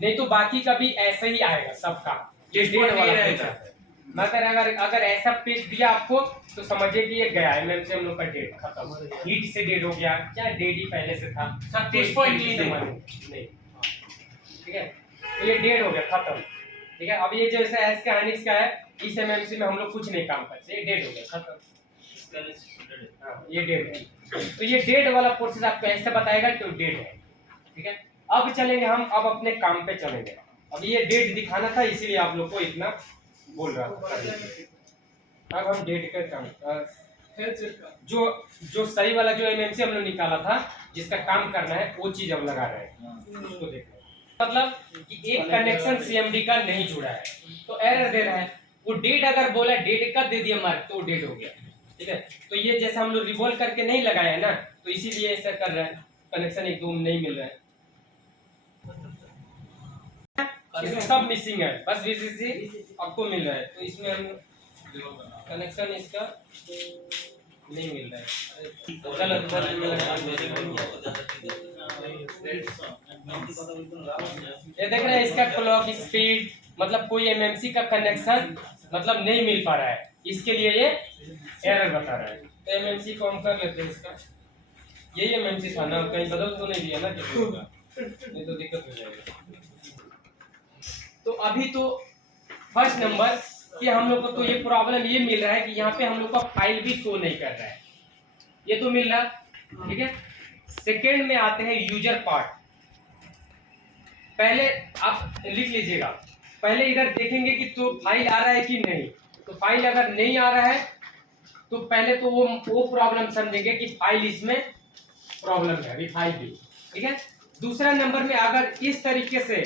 नहीं तो बाकी का भी ऐसे ही आएगा सबका, ये टेस्ट डेट पॉइंट वाला नहीं पेज रहेगा। है। मगर अगर ऐसा पेज दिया आपको तो समझिए कि ये गया, एमएमसी हम लोग का डेट खत्म, हीट से डेट हो गया, क्या डेट ही पहले से था, सर टेस्ट पॉइंट नहीं देगा। नहीं, ठीक है। तो ये डेट हो गया खत्म, ठीक है। अब ये जैसे एस का हाइनिक्स का है, इस एमएमसी में हम लोग कुछ नहीं काम करते, ये डेट हो गया खत्म। हाँ, ये डेट है। तो ये डेट वाला प्रोसेस आपको ऐसे बताएगा तो डेट है, ठीक है। अब चलेंगे हम, अब अपने काम पे चलेंगे। अब ये डेट दिखाना था इसीलिए आप लोग को इतना बोल रहा था। अब हम डेट का काम जो सही वाला जो एमएमसी हम लोग निकाला था जिसका काम करना है वो चीज अब लगा रहे हैं, उसको देखना मतलब कि एक कनेक्शन सीएमडी का नहीं जुड़ा है तो एरर दे रहा है। वो डेट अगर बोला डेट का दे दिया मार्क तो डेट हो गया, ठीक है। तो ये जैसे हम लोग रिवॉल्व करके नहीं लगाया है ना तो इसीलिए ऐसा कर रहा है, कनेक्शन एक दो नहीं मिल रहा है, इसमें सब मिसिंग है, बस वीसीसी आपको मिल रहा है। तो इसमें हम कनेक्शन इसका नहीं मिल रहा है, चलो ये देख रहे हैं इसका क्लॉक स्पीड, मतलब कोई एमएमसी का कनेक्शन मतलब नहीं मिल पा रहा है, इसके लिए ये एरर बता रहा है। तो एमएमसी को हम कर लेते हैं, इसका यही एमएमसी था ना, कहीं बदल तो नहीं दिया ना किसी का, नहीं तो दिक्कत हो जाएगी। तो अभी तो फर्स्ट नंबर कि हम लोग को तो ये प्रॉब्लम ये मिल रहा है कि यहाँ पे हम लोग का फाइल भी शो नहीं कर रहा है, ये तो मिल रहा, ठीक है। सेकेंड में आते हैं यूजर पार्ट। पहले आप लिख लीजिएगा, पहले इधर देखेंगे कि तो फाइल आ रहा है कि नहीं, तो फाइल अगर नहीं आ रहा है तो पहले तो वो प्रॉब्लम समझेंगे कि फाइल इसमें प्रॉब्लम है, अभी फाइल भी, ठीक है। दूसरा नंबर में अगर इस तरीके से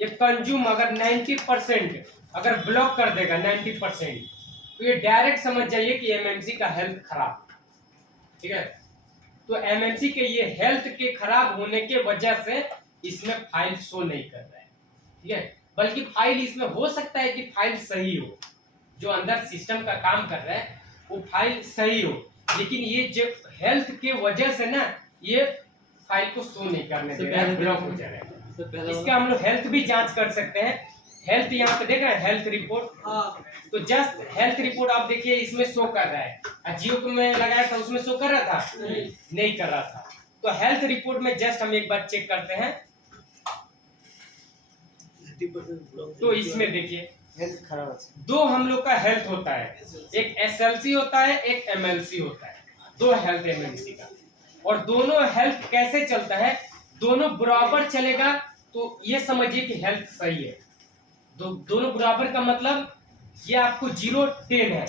ये कंज्यूम अगर 90% अगर ब्लॉक कर देगा 90%, तो ये डायरेक्ट समझ जाइए कि एमएमसी का हेल्थ खराब, ठीक है। तो एमएमसी के ये हेल्थ के खराब होने के वजह से इसमें फाइल शो नहीं कर रहा है, ठीक है। बल्कि फाइल इसमें हो सकता है कि फाइल सही हो, जो अंदर सिस्टम का काम कर रहा है वो फाइल सही हो, लेकिन ये जो हेल्थ के वजह से ना ये फाइल को शो नहीं करने दे रहा है, ब्लॉक हो जा रहा है। इसका हम लोग हेल्थ भी जांच कर सकते हैं। हेल्थ यहाँ पे देख रहे हैं, हेल्थ रिपोर्ट, तो जस्ट हेल्थ रिपोर्ट आप देखिए इसमें शो कर रहा है। जियो को मैं लगाया था उसमें शो कर रहा था, नहीं कर रहा था। तो हेल्थ रिपोर्ट में जस्ट हम एक बार चेक करते हैं, तो इसमें देखिए हेल्थ खराब है। दो हम लोग का हेल्थ होता है, एक एसएलसी होता है, एक एमएलसी होता है, दो हेल्थ एमएलसी का। और दोनों हेल्थ कैसे चलता है, दोनों बराबर चलेगा तो ये समझिए कि हेल्थ सही है। दोनों बराबर का मतलब ये आपको 0-10 है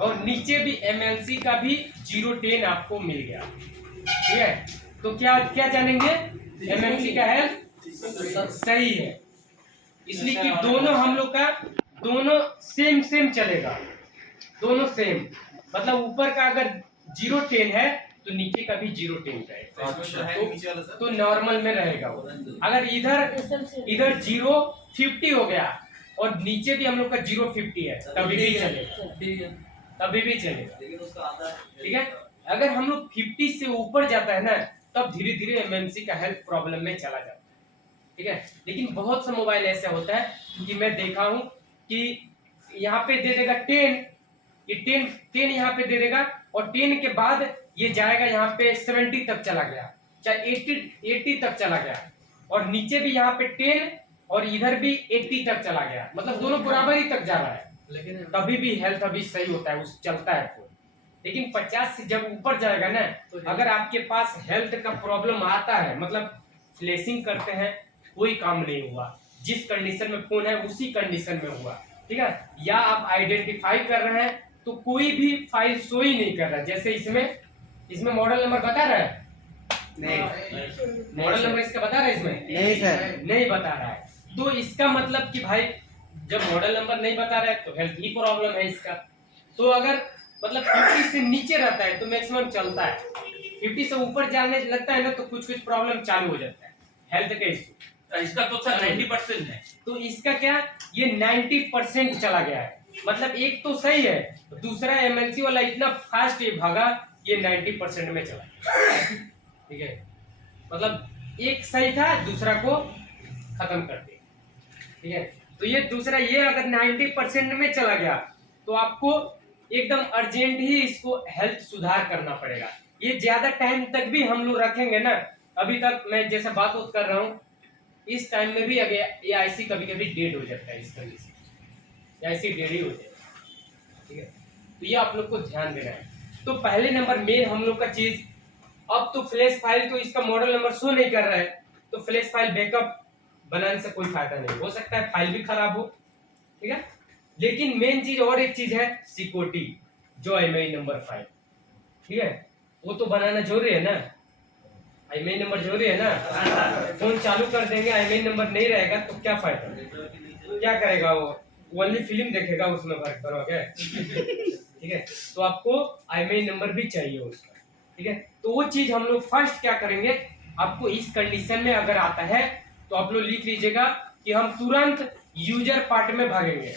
और नीचे भी एमएलसी का भी 0-10 आपको मिल गया, ठीक है। तो क्या क्या जानेंगे, एमएलसी का हेल्थ सही है, इसलिए कि दोनों हम लोग का दोनों सेम चलेगा, दोनों सेम, मतलब ऊपर का अगर 0-10 है तो नीचे का भी 0-10 रहेगा, तो नॉर्मल में रहेगा वो। अगर इधर 0-50 हो गया और नीचे भी हम लोग का 0-50 है तभी भी चलेगा, तभी भी चलेगा, ठीक है। अगर हम लोग 50 से ऊपर जाता है ना तब धीरे धीरे एमएमसी का हेल्थ प्रॉब्लम में चला जाता है, ठीक है। लेकिन बहुत सा मोबाइल ऐसा होता है कि मैं देखा हूं कि यहाँ पे दे देगा 10, ये 10 यहाँ पे दे देगा और 10 के बाद ये जाएगा यहाँ पे 70 तक चला गया, चाहे 80 तक चला गया, और नीचे भी यहाँ पे 10 और इधर भी 80 तक चला गया, मतलब दोनों बराबर ही तक जा रहा है, लेकिन तभी भी हेल्थ अभी सही होता है, उस चलता है फोन। लेकिन 50 से जब ऊपर जाएगा ना, अगर आपके पास हेल्थ का प्रॉब्लम आता है, मतलब फ्लैशिंग करते हैं, कोई काम नहीं हुआ। जिस कंडीशन में फोन है उसी कंडीशन में हुआ, ठीक है। या आप आइडेंटिफाई कर रहे हैं तो कोई भी फाइल शो ही नहीं कर रहा है। जैसे इसमें मॉडल नंबर बता रहा है, नहीं मॉडल नंबर इसका बता रहा है, इसमें नहीं सर, नहीं बता रहा है। तो इसका मतलब कि भाई जब मॉडल नंबर नहीं बता रहा है तो हेल्थ ही प्रॉब्लम है इसका। तो अगर मतलब 50 से नीचे रहता है तो मैक्सिमम चलता है, 50 से ऊपर जाने लगता है ना तो कुछ कुछ प्रॉब्लम चालू हो जाता है हेल्थ का इश्यू। इसका तो सर 90% है। तो इसका क्या, ये 90% चला गया है। मतलब एक तो सही है, दूसरा एमएनसी वाला इतना फास्ट ये भागा, ये 90% में चला गया, ठीक है। मतलब एक सही था, दूसरा को खत्म कर दिया, ठीक है। तो ये दूसरा, ये अगर 90% में चला गया तो आपको एकदम अर्जेंट ही इसको हेल्थ सुधार करना पड़ेगा। ये ज्यादा टाइम तक भी हम लोग रखेंगे ना, अभी तक मैं जैसे बात कर रहा हूँ इस टाइम में भी अगर ये आईसी कभी कभी डेड हो जाता है, इस कंडीशन आईसी डेड ही हो जाता है, ठीक है। तो ये आप लोग को ध्यान देना है। तो पहले नंबर मेन हम लोग का चीज, अब तो फ्लैश फाइल तो इसका मॉडल नंबर शो नहीं कर रहा है, तो फ्लैश फाइल बैकअप बनाने से कोई फायदा नहीं, हो सकता है फाइल भी खराब हो, ठीक है। लेकिन मेन चीज और एक चीज है सिक्योरिटी, जो IMEI नंबर फाइल, ठीक है, वो तो बनाना जरूरी है ना। IMEI नंबर जरूरी है ना। फोन चालू कर देंगे IMEI नंबर नहीं रहेगा तो क्या फायदा, क्या करेगा वो, ओनली फिल्म देखेगा उसमें भर करोगे, ठीक है। तो आपको IMEI नंबर भी चाहिए उसका, ठीक है। तो वो चीज हम लोग फर्स्ट क्या करेंगे, आपको इस कंडीशन में अगर आता है तो आप लोग लिख लीजिएगा कि हम तुरंत यूजर पार्ट में भागेंगे,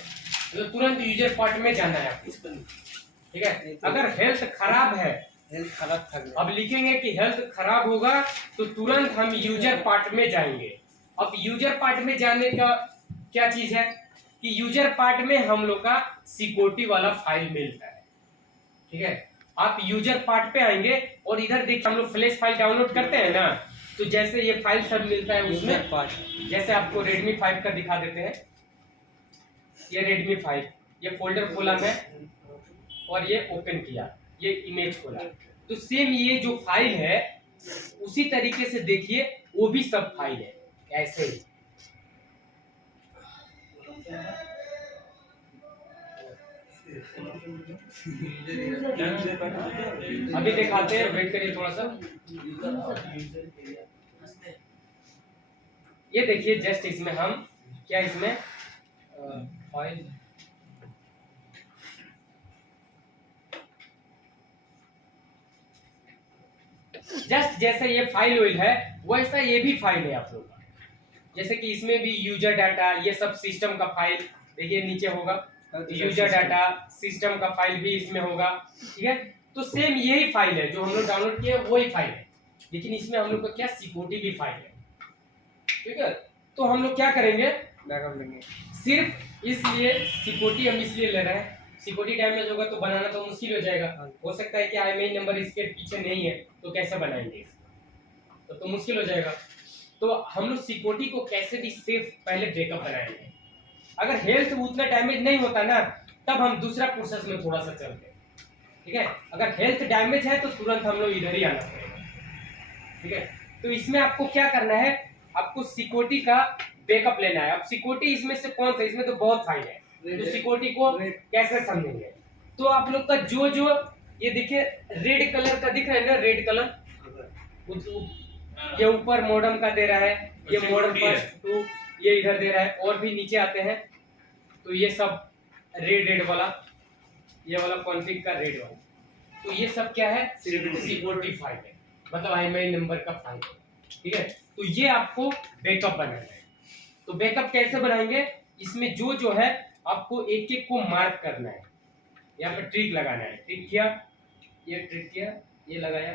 मतलब तुरंत यूजर पार्ट में जाना है आपको, ठीक है। अगर हेल्थ खराब है, हेल्थ खराब था। अब लिखेंगे कि हेल्थ खराब होगा तो तुरंत हम यूजर पार्ट में जाएंगे। अब यूजर पार्ट में जाने का क्या चीज है कि यूजर पार्ट में हम लोग का सिक्योरिटी वाला फाइल मिलता है, ठीक है। आप यूजर पार्ट पे आएंगे और इधर देखिए हम लोग फ्लैश फाइल डाउनलोड करते हैं ना, तो जैसे ये फाइल सब मिलता है उसमें पार्ट, जैसे आपको Redmi 5 का दिखा देते हैं, ये Redmi 5, ये फोल्डर खोला मैं और ये ओपन किया, ये इमेज खोला, तो सेम ये जो फाइल है उसी तरीके से देखिए वो भी सब फाइल है ऐसे ही। अभी दिखाते हैं, वेट करिए थोड़ा सा। ये देखिए जस्ट इसमें हम क्या, इसमें फाइल जस्ट जैसे ये फाइल ऑयल है वैसा ये भी फाइल है आप लोग का। जैसे कि इसमें भी यूजर डाटा, ये सब सिस्टम का फाइल देखिए नीचे होगा, यूजर डाटा सिस्टम का फाइल भी इसमें होगा, ठीक है। तो सेम यही फाइल है जो हम लोग डाउनलोड किए वही फाइल है, लेकिन इसमें हम लोग का क्या सिक्योरिटी भी फाइल है, ठीक है। तो हम लोग क्या करेंगे, बैकअप लेंगे। सिर्फ इसलिए सिक्योरिटी हम इसलिए ले रहे हैं, सिक्योरिटी डैमेज होगा तो बनाना तो मुश्किल हो जाएगा। हो सकता है कि IMEI नंबर इसके पीछे नहीं है तो कैसे बनाएंगे, तो मुश्किल हो जाएगा। तो हम लोग सिक्योरिटी को कैसे भी सेफ पहले बैकअप बनाएंगे। अगर हेल्थ उतना डैमेज नहीं होता ना तब हम दूसरा प्रोसेस में थोड़ा सा चलते हैं, ठीक है। अगर हेल्थ डैमेज है तो तुरंत हम लोग इधर ही आना पड़ेगा, ठीक है। तो इसमें आपको क्या करना है, आपको सिक्योरिटी का बैकअप लेना है। अब सिक्योरिटी इसमें से कौन सा, इसमें तो बहुत फाइल है, तो सिक्योरिटी को कैसे समझेंगे। तो आप लोग का जो जो ये देखिए रेड कलर का दिख रहा है ना, रेड कलर ये ऊपर मॉडम का दे रहा है, ये मॉडम फर्स्ट 2 ये इधर दे रहा है, और भी नीचे आते हैं तो ये सब रेड वाला, ये वाला कॉन्फिग का रेड वाला, तो ये सब क्या है, सिक्योरिटी फाइल है, मतलब IMEI नंबर का फाइल है, ठीक है। तो ये आपको बैकअप बनाना है। तो बैकअप कैसे बनाएंगे, इसमें जो जो है आपको एक एक को मार्क करना है, यहाँ पे ट्रिक लगाना है। ट्रिक किया, ये ट्रिक किया, ये लगाया,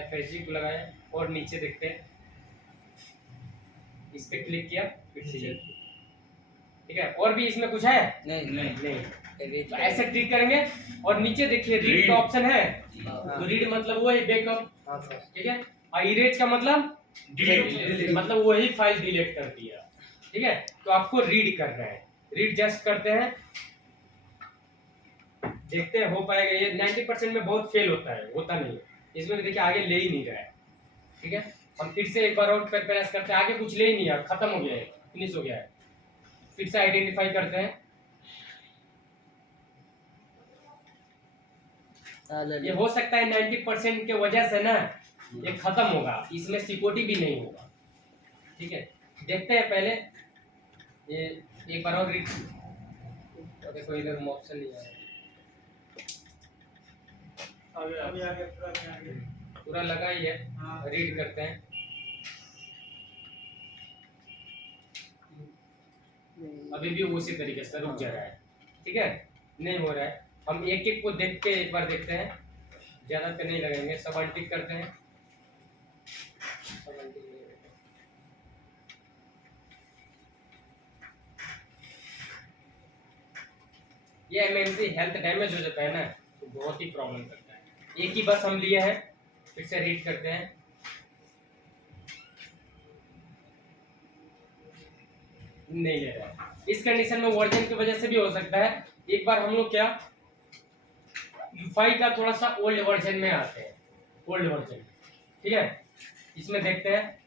FSG को लगाया, और नीचे देखते हैं इस पे क्लिक किया, फिर से ठीक है। और भी इसमें कुछ है नहीं। तो ऐसे क्लिक करेंगे और नीचे देखिए रीड का ऑप्शन है, तो रीड मतलब वो है बैकअप, ठीक है। और इरेज का मतलब डिलीट, मतलब वही फाइल डिलीट कर दिया, ठीक है। तो आपको रीड करना है, रीड जस्ट करते हैं, देखते हैं हो पाएगा। ये 90% में बहुत फेल होता है, होता नहीं है, इसमें देखिए आगे ले ही नहीं रहा है, ठीक है। हम फिर से एक बार और प्रेस करते हैं, आगे कुछ ले ही नहीं है, खत्म हो गया है, फिनिश हो गया है। फिर से आइडेंटिफाई करते हैं, ये हो सकता है 90% के वजह से ना ये खत्म होगा, इसमें सिक्योरिटी भी नहीं होगा। ठीक है, देखते हैं पहले ये एक बार और रीड। देखो इधर ऑप्शन नहीं आया, पूरा लगा ही है। रीड करते हैं, अभी भी उसी तरीके से रुक जा रहा है। ठीक है, नहीं हो रहा है। हम एक एक को देख के एक बार देखते हैं, ज्यादा पे नहीं लगेंगे, सब अनटिक करते हैं। ये एमएमसी हेल्थ डैमेज हो जाता है ना, तो बहुत ही प्रॉब्लम करता है। एक ही बस हम लिए हैं, फिर से रीड करते हैं। नहीं ले रहा है, इस कंडीशन में वर्जन की वजह से भी हो सकता है। एक बार हम लोग क्या U5 का थोड़ा सा ओल्ड वर्जन में आते हैं, ओल्ड वर्जन। ठीक है, इसमें देखते हैं,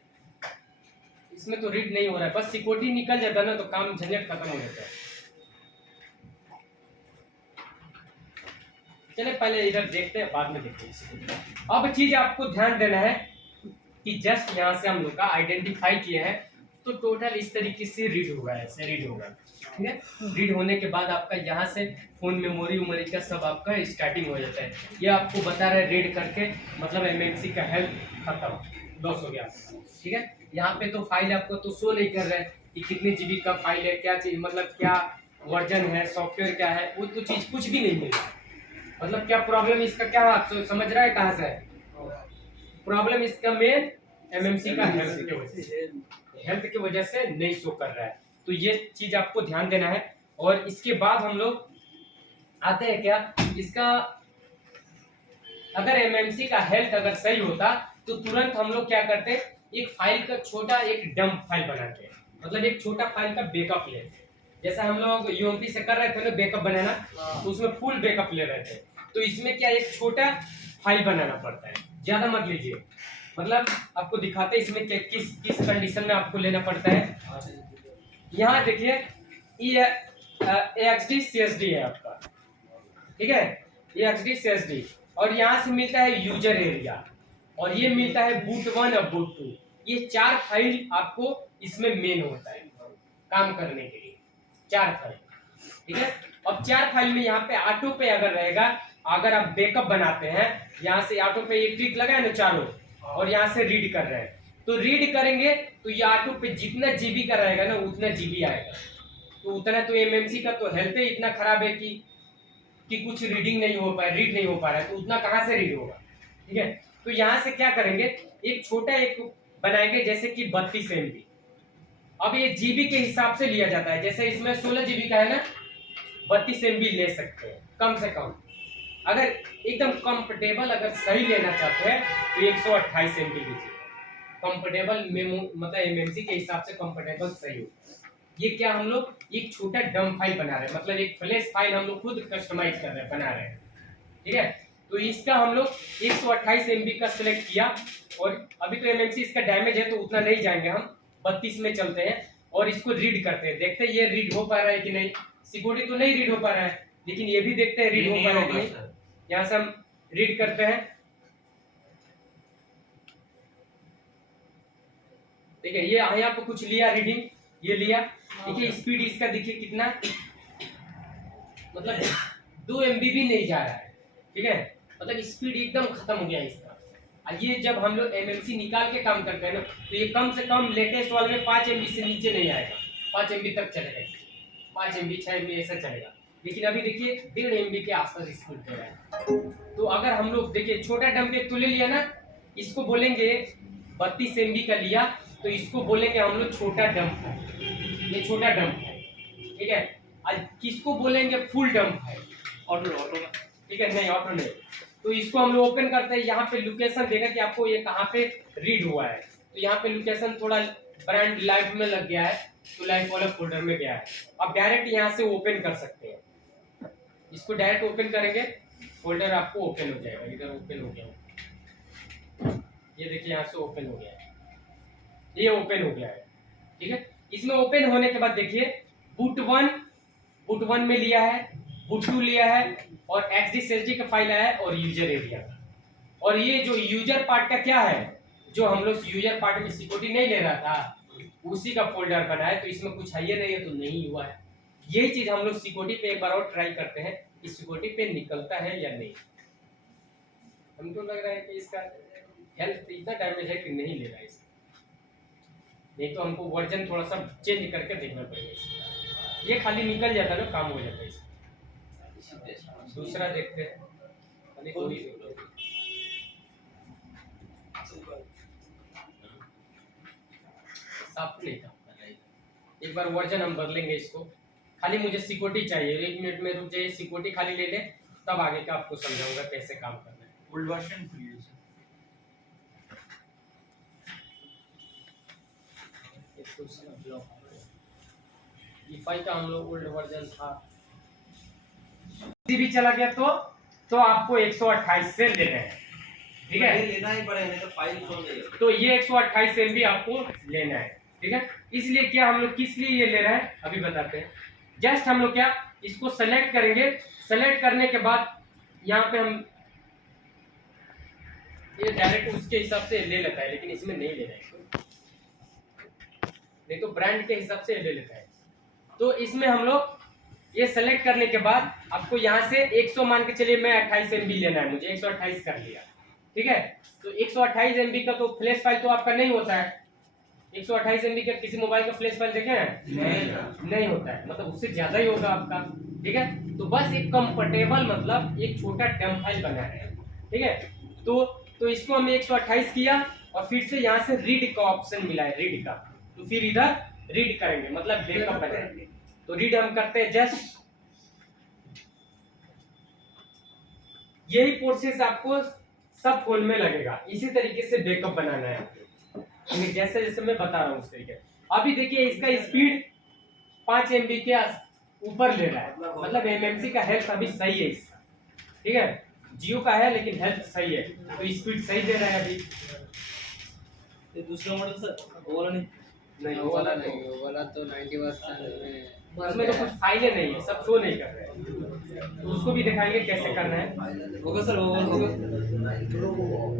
इसमें तो रीड नहीं हो रहा है, बस सिक्योरिटी निकल जाता है ना तो काम झंझट खत्म हो जाता है। चले पहले इधर देखते हैं, बाद में देखते हैं। अब चीज आपको ध्यान देना है कि जस्ट यहाँ से हम लोग का आइडेंटिफाई किए हैं, तो टोटल इस तरीके से रीड होगा, ऐसे रीड होगा। ठीक है, रीड होने के बाद आपका यहाँ से फोन मेमोरी उमोरी का सब आपका स्टार्टिंग हो जाता है। ये आपको बता रहा है रीड करके, मतलब एमएमसी का हेल्थ खत्म, लॉस हो गया। ठीक है, यहाँ पे तो फाइल आपको तो शो नहीं कर रहा है कि कितने जीबी का फाइल है, क्या चीज, मतलब क्या वर्जन है, सॉफ्टवेयर क्या है, वो तो चीज कुछ भी नहीं मिल रहा। मतलब क्या प्रॉब्लम इसका क्या आप समझ रहा है कहाँ से है प्रॉब्लम? इसका मेन एमएमसी का हेल्थ की वजह से नहीं शो कर रहा है, तो ये चीज आपको ध्यान देना है। और इसके बाद हम लोग आते हैं क्या, इसका अगर एमएमसी का हेल्थ अगर सही होता तो तुरंत हम लोग क्या करते, एक फाइल का छोटा एक डंप फाइल बनाते हैं, मतलब एक छोटा फाइल का बैकअप लेते हैं। जैसा हम लोग यूएमपी से कर रहे थे ना बैकअप बनाना, तो उसमें फुल बैकअप ले रहे थे, तो इसमें क्या एक छोटा फाइल बनाना पड़ता है, ज्यादा मत लीजिए। मतलब आपको दिखाते हैं इसमें क्या किस किस कंडीशन में आपको लेना पड़ता है। यहाँ देखिए ये AXD CSD है आपका, ठीक है, AXD CSD, और यहाँ से मिलता है यूजर एरिया, और ये मिलता है बूट 1 और बूट 2। ये 4 फाइल आपको इसमें मेन होता है काम करने के लिए, 4 फाइल। ठीक है, अब 4 फाइल में यहाँ पे ऑटो पे अगर रहेगा, अगर आप बैकअप बनाते हैं, यहाँ से ऑटो पे एक क्लिक लगा है ना चारों, और यहाँ से रीड कर रहे हैं, तो रीड करेंगे तो ये ऑटो पे जितना जीबी का रहेगा ना उतना जीबी आएगा। तो उतना तो एमएमसी का तो हेल्थ ही इतना खराब है कि कुछ रीडिंग नहीं हो पाए, रीड नहीं हो पा रहा है, तो उतना कहाँ से रीड होगा। ठीक है, तो यहाँ से क्या करेंगे, एक छोटा एक बनाएंगे जैसे कि 32 MB। अब ये जीबी के हिसाब से लिया जाता है, जैसे इसमें 16 जीबी का है ना, 32 MB ले सकते हैं कम से कम। अगर एकदम कंफर्टेबल अगर सही लेना चाहते हैं तो 128 MB लीजिए, कंफर्टेबल मेमो मतलब एमएमसी के हिसाब से कंफर्टेबल सही हो। ये क्या हम लोग एक छोटा डंप फाइल बना रहे हैं, मतलब एक फ्लैश फाइल हम लोग खुद कस्टमाइज कर रहे हैं, बना रहे हैं। ठीक है, तो इसका हम लोग 128 MB का सिलेक्ट किया, और अभी तो एमएमसी इसका डैमेज है तो उतना नहीं जाएंगे हम, 32 में चलते हैं और इसको रीड करते हैं, देखते हैं ये रीड हो पा रहा है कि नहीं। सिक्योरिटी तो नहीं रीड हो पा रहा है, लेकिन ये भी देखते हैं रीड हो पा रहा है कि नहीं। यहाँ से हम रीड करते हैं, ठीक है, ये यहाँ पे कुछ लिया रीडिंग, ये लिया। देखिए स्पीड इसका देखिए कितना, मतलब 2 MB भी नहीं जा रहा है। ठीक है, मतलब स्पीड एकदम खत्म हो गया इसका। ये जब हम लोग एमएमसी निकाल के काम करते हैं ना, तो ये कम से कम लेटेस्ट वाले में 5 MB से नीचे नहीं आएगा, 5 MB तक चलेगा, 5 MB 6 MB ऐसा चलेगा। लेकिन अभी देखिए 1.5 MB के आसपास स्पीड दे रहा है। तो अगर हम लोग देखिए छोटा डंप एक तो ले लिया ना, इसको बोलेंगे 32 MB का लिया, तो इसको बोलेंगे हम लोग छोटा डंप है, ये छोटा डंप है। ठीक है, आज किसको बोलेंगे फुल डंप है, ऑटो। ठीक है, नहीं ऑटो नहीं, तो इसको हम लोग ओपन करते हैं। यहाँ पे लोकेशन देगा कि आपको ये कहाँ पे रीड हुआ है, तो यहाँ पे लोकेशन थोड़ा ब्रांड लाइव में लग गया है, तो लाइव वाला फोल्डर में गया है। अब डायरेक्ट यहाँ से ओपन कर सकते हैं, इसको डायरेक्ट ओपन करेंगे, फोल्डर आपको ओपन हो जाएगा। इधर ओपन हो गया, ये देखिए यहाँ से ओपन हो गया है। ये ओपन हो गया है, ठीक है। इसमें ओपन होने के बाद देखिए बूट वन में लिया है, बूट 2 लिया है और XDSSD का फाइल आया है और यूजर एरिया। और ये जो यूजर पार्ट का क्या है, जो हम लोग यूजर पार्ट में सिक्योरिटी नहीं ले रहा था उसी का फोल्डर बना है, तो इसमें कुछ है नहीं है तो नहीं हुआ है। यही चीज हम लोग सिक्योरिटी पे एक बार और ट्राई करते हैं कि सिक्योरिटी पे निकलता है या नहीं। हमको लग रहा है कि इसका हेल्थ इतना डैमेज है कि नहीं ले रहा है इसका, नहीं तो हमको वर्जन थोड़ा सा चेंज करके देखना पड़ेगा इसका। ये खाली निकल जाता है ना, काम हो जाता है इसका। दूसरा देखते हैं, खाली दो ही देखते हैं। साफ नहीं था, एक बार वर्जन हम बदलेंगे इसको। खाली मुझे सिक्योरिटी चाहिए, 1 मिनट में रुक जाइए, सिक्योरिटी खाली ले ले, तब आगे का आपको समझाऊंगा कैसे काम करना है। ओल्ड वर्जन खुलिए E5 का हम लोग ओल्ड वर्जन था, भी चला गया तो आपको 128 से लेना है, ठीक है। लेना ही पड़ेगा, नहीं तो फाइल खो जाएगा। तो ये 128 MB आपको लेना है, ठीक है। इसलिए क्या हम लोग किस लिए ये ले रहे हैं अभी बताते हैं। जस्ट हम लोग क्या इसको सेलेक्ट करेंगे, सेलेक्ट करने के बाद यहाँ पे हम ये डायरेक्ट उसके हिसाब से ले लेता है, लेकिन इसमें नहीं ले रहा है, नहीं तो ब्रांड के हिसाब से ले लेता है। तो इसमें हम लोग ये सेलेक्ट करने के बाद आपको यहाँ से 100 मान के चलिए, मैं 28 MB लेना है, मुझे 128 कर लिया, ठीक है। तो 128 MB का तो फ्लैश फाइल तो आपका नहीं होता है। 128 MB का किसी मोबाइल का फ्लैश फाइल देखे हैं? नहीं होता है, मतलब उससे ज्यादा ही होगा आपका, ठीक है। तो बस एक कंफर्टेबल मतलब एक छोटा डम फाइल बना है, ठीक है। तो इसको हमने 128 किया और फिर से यहाँ से रीड का ऑप्शन मिला है, रीड का, तो फिर इधर रीड करेंगे, मतलब बैकअप बनाएंगे। तो रीड हम करते हैं, जस्ट यही प्रोसेस आपको सब फोन में लगेगा, इसी तरीके से बैकअप बनाना है जैसे जैसे मैं बता रहा हूँ उस तरीके। अभी देखिए इसका स्पीड 5 MB के ऊपर ले रहा है, मतलब MMC का हेल्थ अभी सही है इसका, ठीक है। जियो का है लेकिन हेल्थ सही है, तो स्पीड सही दे रहा है अभी। ये दूसरा मॉडल सर वो वाला नहीं, वो वाला नहीं, वो वाला तो 90% में उसमें तो कुछ फाइलें नहीं है, सब शो नहीं कर रहे हैं, तो उसको भी दिखाएंगे कैसे करना है। होगा सर, होगा।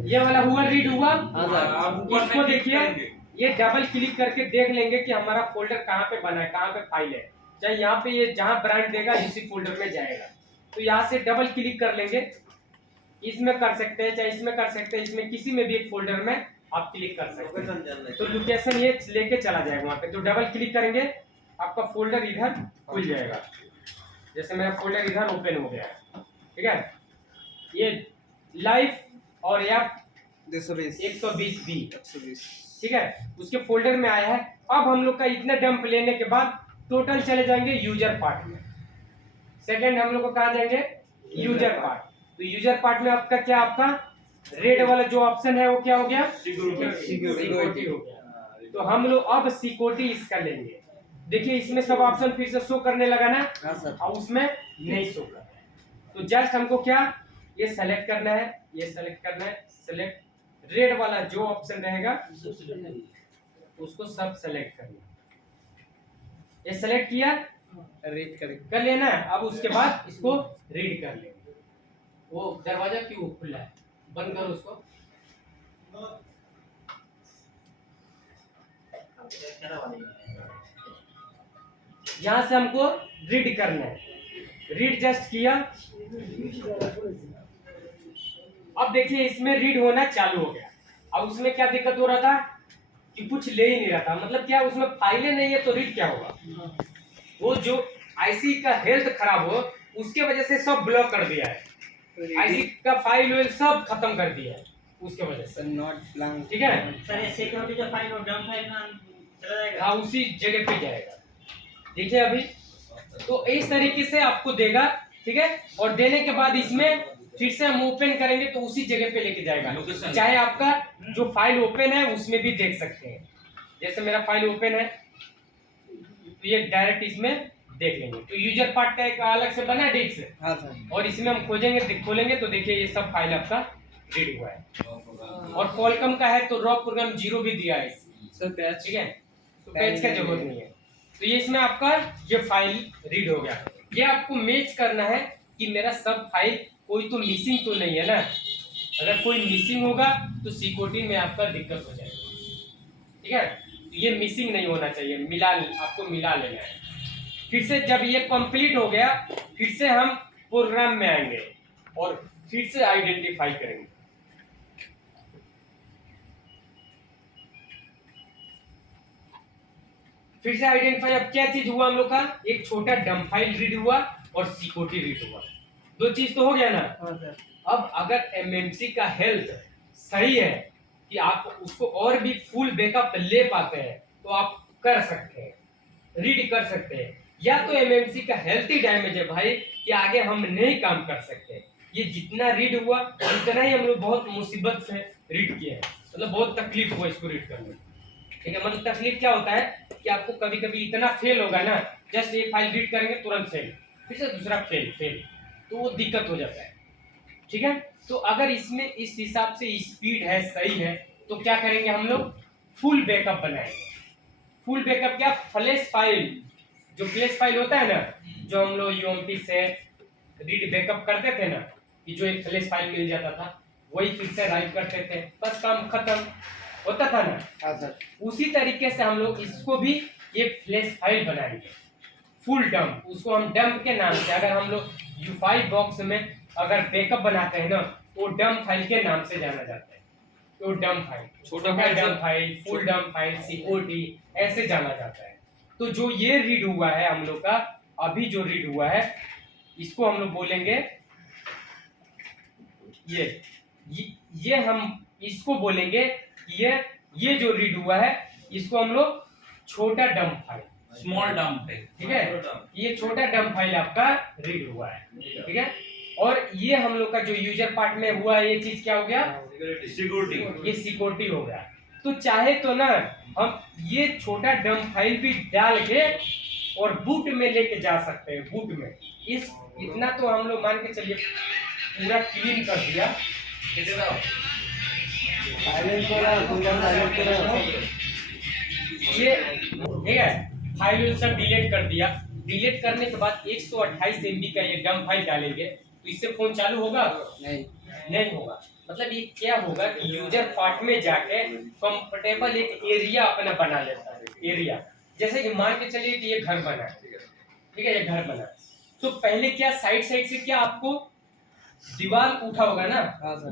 ये वाला हुआ, रीड हुआ। आप ऊपर इसको में देखिए, क्लिक ये डबल क्लिक करके देख लेंगे कि हमारा फोल्डर कहाँ पे बना है, कहाँ पे फाइल है। चाहे यहाँ पे ये जहाँ ब्रांड देगा इसी फोल्डर में जाएगा, तो यहाँ से डबल क्लिक कर लेंगे, इसमें कर सकते हैं, चाहे इसमें कर सकते हैं, इसमें किसी में भी एक फोल्डर में आप क्लिक कर सकते हैं। तो लोकेशन ये लेके चला जाएगा वहाँ पे। तो डबल क्लिक करेंगे, आपका फोल्डर इधर खुल जाएगा। जैसे मेरा फोल्डर इधर ओपन हो गया है, ठीक है। ये लाइफ और F 120B, ठीक है, उसके फोल्डर में आया है। अब हम लोग का इतना डंप लेने के बाद टोटल चले जाएंगे यूजर पार्ट में। सेकंड हम लोग को कहाँ जाएंगे, यूजर पार्ट। तो यूजर पार्ट में आपका क्या, आपका रेड वाला जो ऑप्शन है वो क्या हो गया, सिक्योरिटी हो गया। तो हम लोग अब सिक्योरिटी इसका लेंगे। देखिए इसमें सब ऑप्शन फिर से शो करने लगा ना, और उसमें नहीं शो कर रहा है। तो जस्ट हमको क्या ये सेलेक्ट करना है, ये सेलेक्ट करना है, सेलेक्ट रेड वाला जो ऑप्शन रहेगा उसको सब सेलेक्ट करना। ये सेलेक्ट किया, रीड कर लेना है। अब उसके बाद इसको रीड कर लेंगे। वो दरवाजा क्यों खुला है, बंद करो उसको। यहाँ से हमको रीड करना है, रीड जस्ट किया। अब देखिए इसमें रीड होना चालू हो गया। अब उसमें क्या दिक्कत हो रहा था कि कुछ ले ही नहीं रहा था, मतलब क्या उसमें फाइलें नहीं है तो रीड क्या होगा। वो जो आईसी का हेल्थ खराब हो उसके वजह से सब ब्लॉक कर दिया है, आईसी का फाइल वेल सब खत्म कर दिया है उसके वजह से। नॉट ब्लैंक, ठीक है सर, ये सिक्योरिटी जो फाइल और डंप फाइल में चला जाएगा, हाँ उसी जगह पे जाएगा। देखिए अभी तो इस तरीके से आपको देगा, ठीक है। और देने के बाद इसमें फिर से हम ओपन करेंगे तो उसी जगह पे लेके जाएगा। चाहे आपका जो फाइल ओपन है उसमें भी देख सकते हैं। जैसे मेरा फाइल ओपन है तो ये डायरेक्ट इसमें देख लेंगे। तो यूजर पार्ट का एक अलग से बना है डिस्क, हाँ सर। और इसमें हम खोलेंगे तो देखिए ये सब फाइल आपका रीड हुआ है। और कॉलकम का है तो रॉ प्रोग्राम 0 भी दिया है, सर पैच ठीक है, तो पैच का जरूरत नहीं है। तो ये इसमें आपका ये फाइल रीड हो गया। ये आपको मैच करना है कि मेरा सब फाइल कोई तो मिसिंग तो नहीं है ना। अगर कोई मिसिंग होगा तो सिक्योरिटी में आपका दिक्कत हो जाएगा। ठीक है, तो ये मिसिंग नहीं होना चाहिए, आपको मिला लेना है। फिर से जब ये कंप्लीट हो गया, फिर से हम प्रोग्राम में आएंगे और फिर से आइडेंटिफाई करेंगे। फिर से आइडेंटिफाई, अब क्या चीज हुआ हम लोग का, एक छोटा डंप फाइल रीड हुआ और सिक्योरिटी रीड हुआ, दो चीज तो हो गया ना। हाँ सर। अब अगर एमएमसी का हेल्थ सही है कि आप उसको और भी फुल बैकअप ले पाते हैं तो आप कर सकते हैं, रीड कर सकते हैं। या तो एमएमसी का हेल्थ ही डैमेज है भाई कि आगे हम नहीं काम कर सकते। ये जितना रीड हुआ उतना ही हम लोग बहुत मुसीबत से रीड किए हैं, मतलब बहुत तकलीफ हुआ इसको रीड करने में। ठीक है, मतलब तकलीफ क्या होता है कि आपको कभी कभी इतना फेल होगा ना, जस्ट एक फाइल रीड करेंगे तुरंत फेल, फिर से दूसरा फेल, तो वो दिक्कत हो जाता है। ठीक है, तो अगर इसमें इस हिसाब से स्पीड है, सही है, तो क्या करेंगे हम लोग, फुल बैकअप बनाएंगे। फुल बैकअप क्या, फ्लैश फाइल, जो फ्लैश फाइल होता है ना, जो हम लोग यूएमपी से रीड बैकअप करते थे ना, कि जो एक फ्लैश फाइल मिल जाता था वही फिर से राइट करते थे, बस काम खत्म होता था ना। हाँ सर। उसी तरीके से हम लोग इसको भी एक फ्लैश फाइल बनाएंगे, फुल डंप। उसको हम डंप के नाम से, अगर हम लोग U5 बॉक्स में अगर बैकअप बनाते हैं ना, तो डंप फाइल के नाम से जाना जाता है। तो डंप फाइल, छोटा dump file, full dump file, security, ऐसे जाना जाता है। तो जो ये रीड हुआ है हम लोग का, अभी जो रीड हुआ है, इसको हम लोग बोलेंगे ये हम इसको बोलेंगे कि ये जो रीड हुआ है, इसको हम लोग छोटा डंप फाइल, स्मॉल डंप है। ठीक है, ये छोटा डंप फाइल आपका रीड हुआ है। ठीक है, और ये हम लोग का जो यूजर पार्ट में हुआ है, ये चीज क्या हो गया, सिक्योरिटी। ये सिक्योरिटी हो गया। तो चाहे तो ना हम ये छोटा डंप फाइल भी डाल के और बूट में लेके जा सकते हैं। बूट में इतना तो हम लोग मान के चलिए पूरा क्लीन कर दिया। ये ठीक है, फाइल सब डिलीट कर दिया। डिलीट करने के बाद 128 MB का ये डंप फाइल डालेंगे, तो इससे फोन चालू होगा? नहीं होगा। मतलब ये क्या होगा कि यूजर पार्ट में जाके कंफर्टेबल एक एरिया अपना बना लेता है। एरिया जैसे कि मान के चलिए कि ये घर बना है, ठीक है, ये घर बना है, तो पहले क्या साइड से क्या आपको दीवार उठा होगा ना। हाँ सर।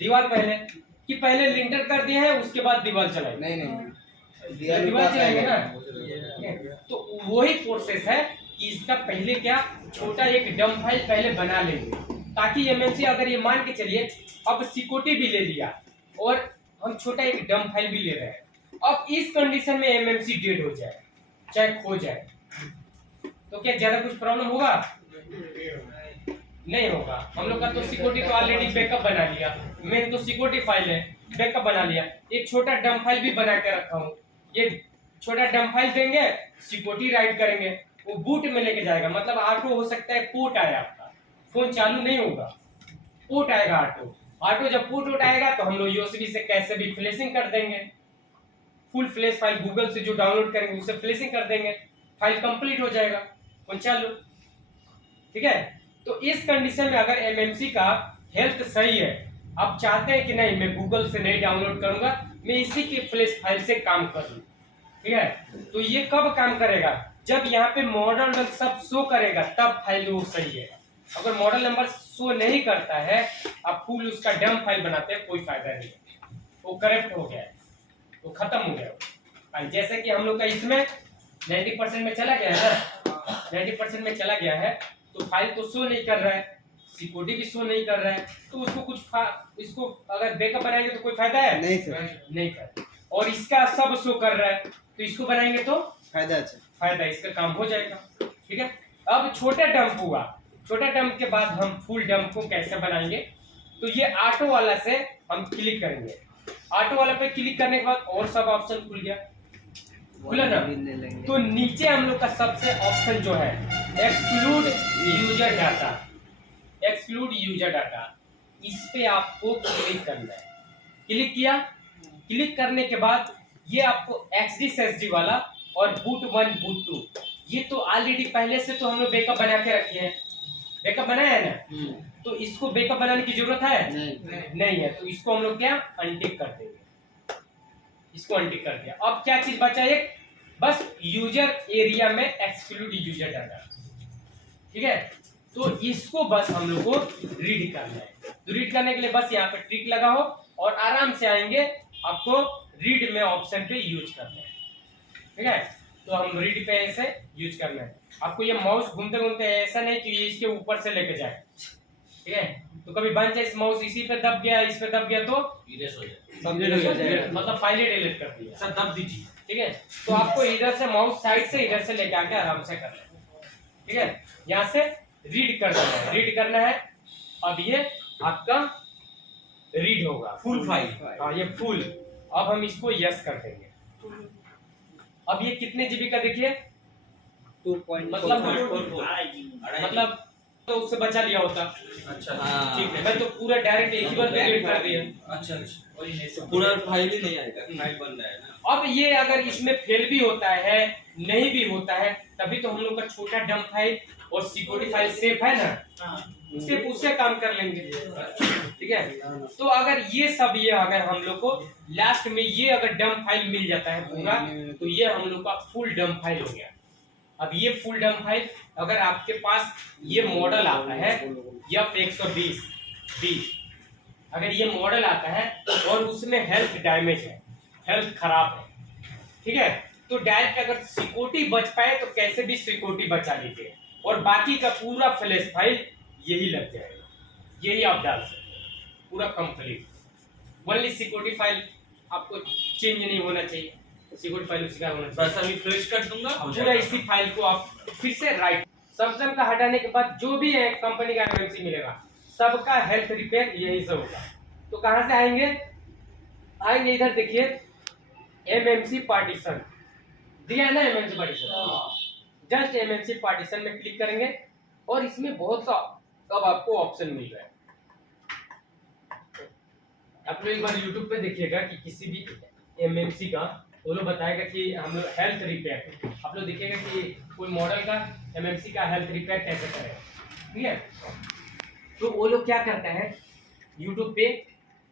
दीवार पहले लिंटर कर दिया है, उसके बाद दीवार चलाए। नहीं दीवार चलाएंगे ना, तो वही प्रोसेस है कि इसका पहले क्या छोटा एक डंप फाइल पहले बना लेंगे, ताकि एमएमसी अगर ये मान के चलिए अब सिक्योरिटी भी ले लिया और हम छोटा एक डंप फाइल भी ले रहे हैं, अब इस कंडीशन में एमएमसी डेड हो जाए चाहे खो जाए, तो क्या ज्यादा कुछ प्रॉब्लम होगा? नहीं होगा। हम लोग का तो सिक्योरिटी तो ऑलरेडी बैकअप बना लिया, मेन तो सिक्योरिटी फाइल है, बैकअप बना लिया। एक छोटा डंप फाइल भी बना के रखा हूँ, ये छोटा डंप फाइल देंगे, सिक्योरिटी राइट करेंगे, वो बूट में लेके जाएगा। मतलब ऑटो हो सकता है पोर्ट आए, आपका फोन चालू नहीं होगा, पोर्ट आएगा ऑटो जब पोर्ट आएगा तो हम लोग यूएसबी से कैसे भी फ्लैशिंग कर देंगे, फुल फ्लैश फाइल गूगल से जो डाउनलोड करेंगे उसे फ्लैशिंग कर देंगे, फाइल कंप्लीट हो जाएगा, फोन चालू। ठीक है, तो इस कंडीशन में अगर एमएमसी का हेल्थ सही है, आप चाहते हैं कि नहीं मैं गूगल से नहीं डाउनलोड करूंगा, मैं इसी की फ्लैश फाइल से काम कर लूं, ठीक है, तो ये कब काम करेगा? जब यहाँ पे मॉडल नंबर सब शो करेगा तब फाइल वो सही है। अगर मॉडल नंबर शो नहीं करता है, आप फुल उसका डंप फाइल बनाते हैं, कोई फायदा नहीं, वो करप्ट हो गया है, वो खत्म हो गया। जैसे कि हम लोग का इसमें 90% में चला गया है ना, 90% में चला गया है, तो फाइल तो शो नहीं कर रहा है, सिक्योरिटी भी शो नहीं कर रहा है, तो उसको कुछ इसको अगर बैकअप बनाएंगे तो कोई फायदा है? नहीं सर, नहीं फायदा। और इसका सब शो कर रहा है, तो इसको बनाएंगे तो फायदा अच्छा, फायदा, इसका काम हो जाएगा। ठीक है, अब छोटा डंप हुआ, छोटा डंप के बाद हम फुल डंप को कैसे बनाएंगे? तो ये ऑटो वाला से हम क्लिक करेंगे, ऑटो वाला पे क्लिक करने के बाद और सब ऑप्शन खुल गया, खुला ना, तो नीचे हम लोग का सबसे ऑप्शन जो है exclude user data, exclude user data, इस पे आपको क्लिक करना है। क्लिक किया, क्लिक करने के बाद ये आपको XD वाला और बूट 1 बूट 2 ये तो ऑलरेडी पहले से तो हम लोग बैकअप बना के रखे हैं, बैकअप बनाया है ना, तो इसको बैकअप बनाने की जरूरत है नहीं है, तो इसको हम लोग क्या अनटिक कर देंगे, इसको अनटिक कर दिया। अब क्या चीज बचा, एक बस यूजर एरिया में एक्सक्लूड यूजर डाटा, ठीक है। तो इसको बस हम लोग को रीड करना है, तो रीड करने के लिए बस यहाँ पे ट्रिक लगाओ और आराम से आएंगे, आपको रीड में ऑप्शन पे यूज करना है, ठीक है। तो हम रीड पे ऐसे यूज करना है, आपको ये माउस घूमते घूमते ऐसा नहीं कि ये इसके ऊपर से लेके जाए, ठीक है। तो कभी बन जाए इस माउस इसी पे दब गया, इस पे दब गया तो इरेज हो जाए, मतलब फाइल डिलीट कर दिया, सर दब दीजिए, ठीक है। तो आपको इधर से माउस साइड से इधर से लेके आके आराम से करना है, ठीक है। यहाँ से रीड करना है, रीड करना है। अब ये आपका रीड होगा फुल फाइल, हाँ ये फुल। अब हम इसको यस कर देंगे। अब ये कितने जीबी का देखिए, 2.4 मतलब तो उससे बचा लिया होता, अच्छा ठीक है। मैं तो पूरा डायरेक्ट एक ही बार डिलीट कर दिया। अच्छा अच्छा, वही नहीं सब पूरा फाइल ही नहीं आएगा, फाइल बन रहा है ना। अब ये अगर इसमें फेल भी होता है नहीं भी होता है, तभी तो हम लोग का छोटा डंप फाइल और सिक्योरिटी फाइल सेफ है ना, सिर्फ उससे काम कर लेंगे, ठीक है। तो अगर ये सब ये अगर हम लोग को लास्ट में ये अगर डंप फाइल मिल जाता है पूरा, तो ये हम लोग का फुल डंप फाइल हो गया। अब ये फुल डंप फाइल अगर आपके पास ये मॉडल आता है F120B, अगर ये मॉडल आता है और उसमें हेल्थ डैमेज है, हेल्थ खराब है, ठीक है, तो डायरेक्ट अगर सिक्योरिटी बच पाए तो कैसे भी सिक्योरिटी बचा लीजिए और बाकी का पूरा फ्लैश फाइल यही लग जाएगा, यही आप डाल सकते पूरा कंप्लीट। ओनली सिक्योरिटी फाइल आपको चेंज नहीं होना चाहिए, सिक्योरिटी फाइल उसी का होना चाहिए। बस अभी फ्रेश कर दूंगा, हो पूरा जाएगा। इसी फाइल को आप फिर से राइट सैमसंग का हटाने के बाद जो भी है कंपनी का एमएमसी मिलेगा सबका हेल्थ रिपेयर यही से होगा। तो कहां से आएंगे, आएंगे इधर देखिए एमएमसी पार्टीशन दिया है ना, MMC partition, just MMC partition में क्लिक करेंगे और इसमें बहुत सा अब आपको ऑप्शन मिल रहा है। आप लोग एक बार YouTube पे देखिएगा कि किसी भी एमएमसी का वो लोग बताएगा कि हम लोग हेल्थ रिपेयर, आप लोग देखिएगा कि कोई मॉडल का एमएमसी का हेल्थ रिपेयर कैसे करेगा, ठीक है। तो वो लोग क्या करता है YouTube पे,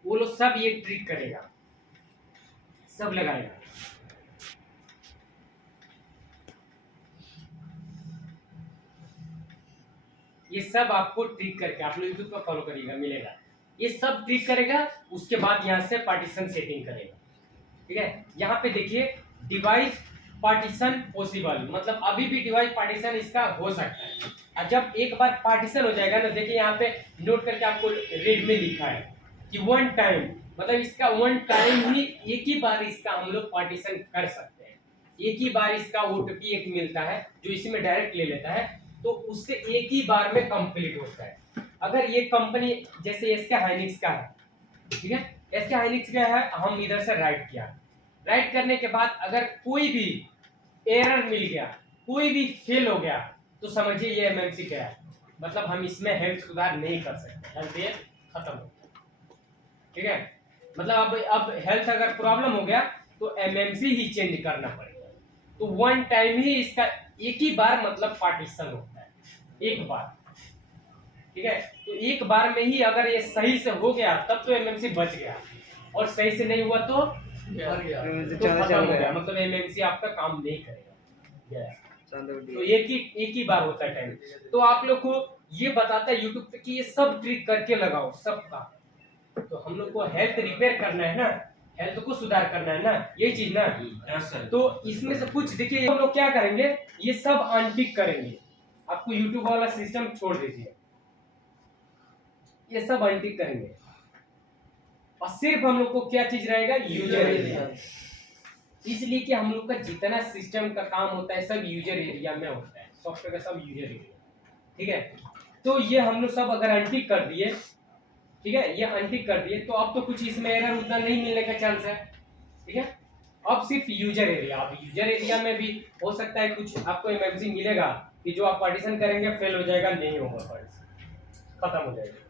वो लोग सब ये ट्रिक करेगा, सब लगाएगा। ये सब आपको ट्रिक करके आप लोग YouTube पर फॉलो करिएगा, मिलेगा। ये सब ट्रिक करेगा, उसके बाद यहाँ से पार्टीशन सेटिंग करेगा, ठीक है। यहाँ पे देखिए डिवाइस पार्टीशन पॉसिबल, मतलब अभी भी डिवाइस पार्टीशन इसका हो सकता है। और जब एक बार पार्टीशन हो जाएगा ना, देखिए यहाँ पे नोट करके आपको रेड में लिखा है कि 1 टाइम, मतलब इसका 1 टाइम ही एक ही बार इसका हम लोग पार्टीशन कर सकते हैं। एक ही बार इसका OTP एक मिलता है जो इसमें डायरेक्ट ले लेता है, तो उससे एक ही बार में कंप्लीट होता है। अगर ये कंपनी जैसे एसके हाइनिक्स का है, ठीक है, एसके हाइनिक्स का है, हम इधर से राइट किया, राइट करने के बाद अगर कोई भी एरर मिल गया, कोई भी फेल हो गया, तो समझिए ये एमएमसी का है, मतलब हम इसमें हेल्थ सुधार नहीं कर सकते, हेल्थ ये खत्म हो गया, ठीक है। मतलब अब हेल्थ अगर प्रॉब्लम हो गया तो एमएमसी ही चेंज करना पड़ेगा। तो 1 टाइम ही इसका एक ही बार मतलब पार्टीशन होता है, एक बार, ठीक है। तो एक बार में ही अगर ये सही से हो गया तब तो एमएमसी बच गया, और सही से नहीं हुआ तो खत्म हो गया, मतलब एमएमसी आपका काम नहीं करेगा। तो एक ही बार होता है टाइम। तो आप लोग को ये बताता है यूट्यूब पे कि ये सब ट्रिक करके लगाओ सबका। तो हम लोग को हेल्थ रिपेयर करना है ना, हेल्थ को सुधार करना है ना, यही चीज ना। Yes sir. तो इसमें से कुछ देखिए हम लोग क्या करेंगे, ये सब अनटिक करेंगे। आपको यूट्यूब वाला सिस्टम छोड़ दीजिए, ये सब अनटिक करेंगे और सिर्फ हम लोग को क्या चीज रहेगा, यूजर एरिया। इसलिए कि हम लोग का जितना सिस्टम का काम होता है सब यूजर एरिया में होता है, सॉफ्टवेयर का सब यूजर एरिया, ठीक है। तो ये हम लोग सब अगर अनटिक कर दिए, ठीक है, ये अनटिक कर दिए, तो अब तो कुछ इसमें एरर उतना नहीं मिलने का चांस है, ठीक है। अब सिर्फ यूजर एरिया, अब यूजर एरिया में भी हो सकता है कुछ आपको एमएमसी मिलेगा कि जो आप पार्टीशन करेंगे फेल हो जाएगा, नहीं होगा, पार्टीशन खत्म हो जाएगा,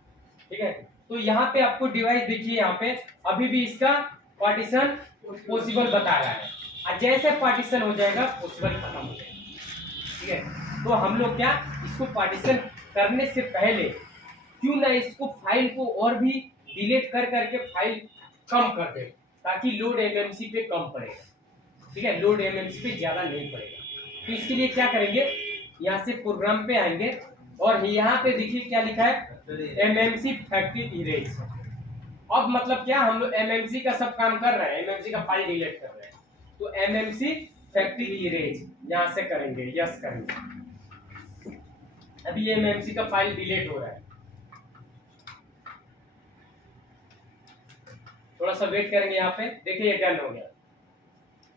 ठीक है। तो यहाँ पे आपको डिवाइस देखिए, यहाँ पे अभी भी इसका पार्टीशन पॉसिबल बता रहा है, और जैसे पार्टीशन हो जाएगा पॉसिबल खत्म हो जाएगा। ठीक है, तो हम लोग क्या इसको पार्टीशन करने से पहले क्यों ना इसको फाइल को और भी डिलीट कर करके फाइल कम कर दे, ताकि लोड एमएमसी पे कम पड़ेगा। ठीक है, लोड एमएमसी पे ज्यादा नहीं पड़ेगा। तो इसके लिए क्या करेंगे, यहाँ से प्रोग्राम पे आएंगे और यहाँ पे देखिए क्या लिखा है, एमएमसी फैक्ट्री इरेज। अब मतलब क्या, हम लोग एमएमसी का सब काम कर रहे हैं, एमएमसी का फाइल डिलीट कर रहे हैं, तो एमएमसी फैक्ट्री इरेज यहाँ से करेंगे, यस करेंगे। अभी एमएमसी का फाइल डिलीट हो रहा है, थोड़ा सा वेट करेंगे। यहाँ पे देखिए ये डन हो गया,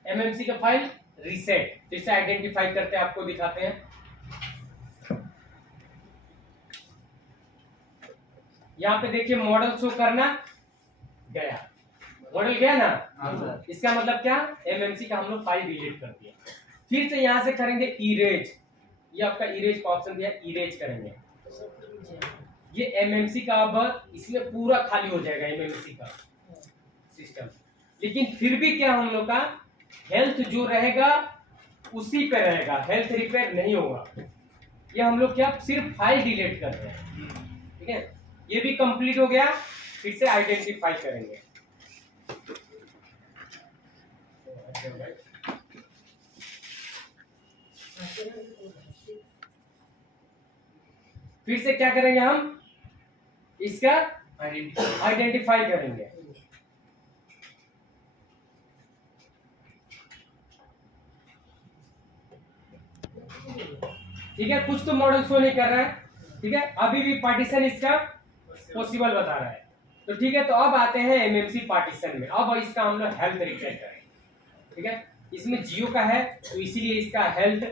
एमएमसी का फाइल रीसेट। फिर से आइडेंटिफाई करते हैं, आपको दिखाते हैं। यहाँ पे देखिए मॉडल शो करना गया, मॉडल गया ना, इसका मतलब क्या, एमएमसी का हम लोग फाइल डिलीट कर दिया। फिर से यहाँ से करेंगे इरेज, ये आपका इरेज का ऑप्शन दिया, इरेज करेंगे। ये एमएमसी का अब इसमें पूरा खाली हो जाएगा एमएमसी का सिस्टम, लेकिन फिर भी क्या हम लोग का हेल्थ जो रहेगा उसी पे रहेगा, हेल्थ रिपेयर नहीं होगा। ये हम लोग क्या सिर्फ फाइल डिलीट कर रहे हैं। ठीक है, ये भी कंप्लीट हो गया। फिर से आइडेंटिफाई करेंगे, फिर से क्या करेंगे, हम इसका आइडेंटिफाई करेंगे। ठीक है, कुछ तो मॉडल शो नहीं कर रहा है। ठीक है, अभी भी पार्टीशन इसका पॉसिबल बता रहा है। तो ठीक है, तो अब आते हैं एमएमसी पार्टीशन में। अब इसका हम लोग हेल्थ रिपेयर करेंगे। ठीक है, इसमें जियो का है तो इसीलिए इसका हेल्थ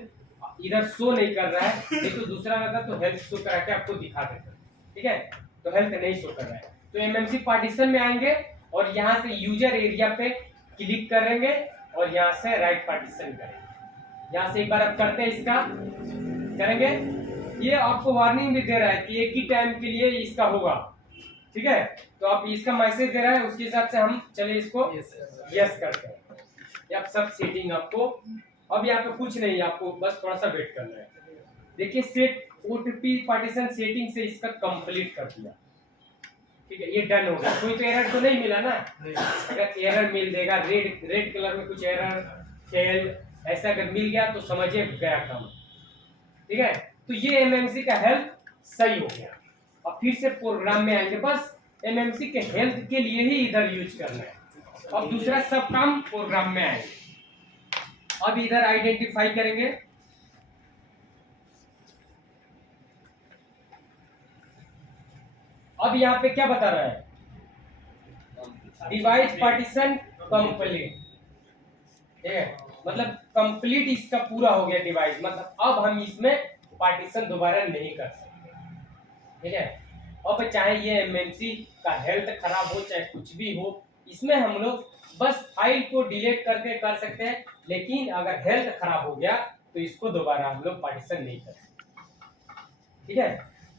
इधर शो नहीं कर रहा है, नहीं तो दूसरा रहता तो हेल्थ शो करा के आपको दिखा देता। ठीक है, तो हेल्थ नहीं शो कर रहा है, तो एमएमसी पार्टीशन में आएंगे और यहाँ से यूजर एरिया पे क्लिक करेंगे और यहाँ से राइट पार्टीशन करेंगे। यहाँ से एक बार अब करते हैं, इसका करेंगे। ये आपको वार्निंग भी दे रहा है कि एक ही टाइम के लिए इसका होगा। ठीक है, तो आप इसका मैसेज दे रहा है, उसके हिसाब से हम चलिए इसको यस करते हैं। ये आप सब सेटिंग आपको, अब यहाँ पे कुछ नहीं, आपको बस थोड़ा सा वेट करना है। देखिए सेट ओटीपी पार्टीशन सेटिंग से इसका कंप्लीट कर दिया। ठीक है, ये डन हो गया। कोई तो एरर तो नहीं मिला ना, अगर एरर मिल देगा रेड कलर में कुछ एरर फेल ऐसा अगर मिल गया तो समझिए गया काम। ठीक है, तो ये एमएमसी का हेल्थ सही हो गया। अब फिर से प्रोग्राम में आएंगे, बस एमएमसी के हेल्थ के लिए ही इधर यूज करना है। अब दूसरा सब काम प्रोग्राम में आएंगे। अब इधर आइडेंटिफाई करेंगे, अब यहाँ पे क्या बता रहा है, डिवाइस पार्टीशन कंप्लीट। ठीक है, मतलब कंप्लीट इसका पूरा हो गया डिवाइस, मतलब अब हम इसमें पार्टीशन दोबारा नहीं कर सकते। ठीक है, अब चाहे ये एमएमसी का हेल्थ खराब हो चाहे कुछ भी हो, इसमें हम लोग बस फाइल को डिलीट करके कर सकते हैं, लेकिन अगर हेल्थ खराब हो गया तो इसको दोबारा हम लोग पार्टीशन नहीं कर सकते। ठीक है,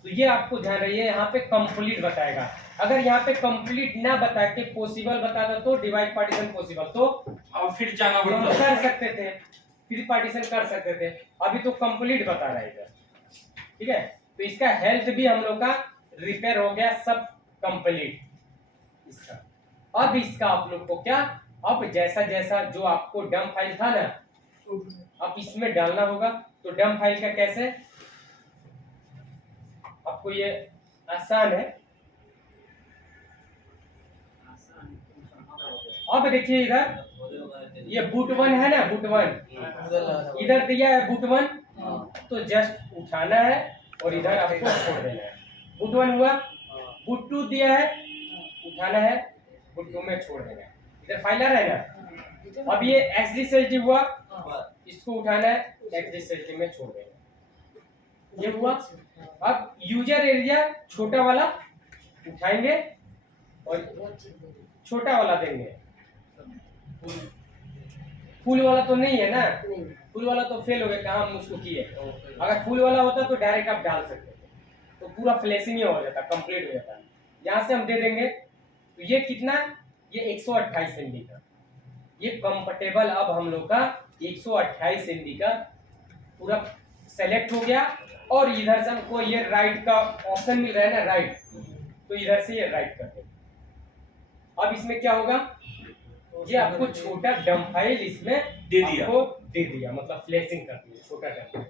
तो ये आपको ध्यान रहिए, यहाँ पे कंप्लीट बताएगा। अगर यहाँ पे कंप्लीट ना बता के पॉसिबल बताता तो डिवाइड पार्टीशन पॉसिबल, तो अब फिर जाना हम पड़ता कर सकते थे, फिर पार्टीशन कर सकते थे। अभी तो कंप्लीट बता रहा है इधर। ठीक है, तो इसका हेल्थ भी हम लोग का रिपेयर हो गया, सब कंप्लीट इसका। अब इसका आप लोग को क्या, अब जैसा जैसा जो आपको डम फाइल था ना, अब इसमें डालना होगा। तो डम फाइल का कैसे, आपको ये आसान है। अब देखिए इधर ये बूट वन है ना, बूट वन इधर दिया है बूट वन, तो जस्ट उठाना है और इधर आपको छोड़ देना है। बूट वन हुआ, बूट टू दिया है, उठाना है, बूट टू में छोड़ देना है। इधर फाइल आ रहा है ना। अब ये एक्सडी हुआ, इसको उठाना है, एक्सडी में छोड़ देना है। ये हुआ। अब यूजर एरिया छोटा वाला उठाएंगे और छोटा वाला देंगे। फुल वाला तो नहीं है ना, फुल वाला तो फेल हो गया, कहाँ हम उसको किए। अगर फुल वाला होता तो डायरेक्ट आप डाल सकते थे, तो पूरा फ्लैशिंग हो जाता, कंप्लीट हो जाता। यहाँ से हम दे देंगे, तो ये कितना ये 128 MB का, ये कंफर्टेबल अब हम लोग का 128 MB का पूरा सेलेक्ट हो गया। और इधर से हमको ये राइट का ऑप्शन मिल रहा है ना, राइट, तो इधर से ये राइट कर देंगे। अब इसमें क्या होगा, ये आपको छोटा डंप फाइल इसमें दे दिया। आपको दे दिया, मतलब फ्लैशिंग कर दिया छोटा डंप फाइल।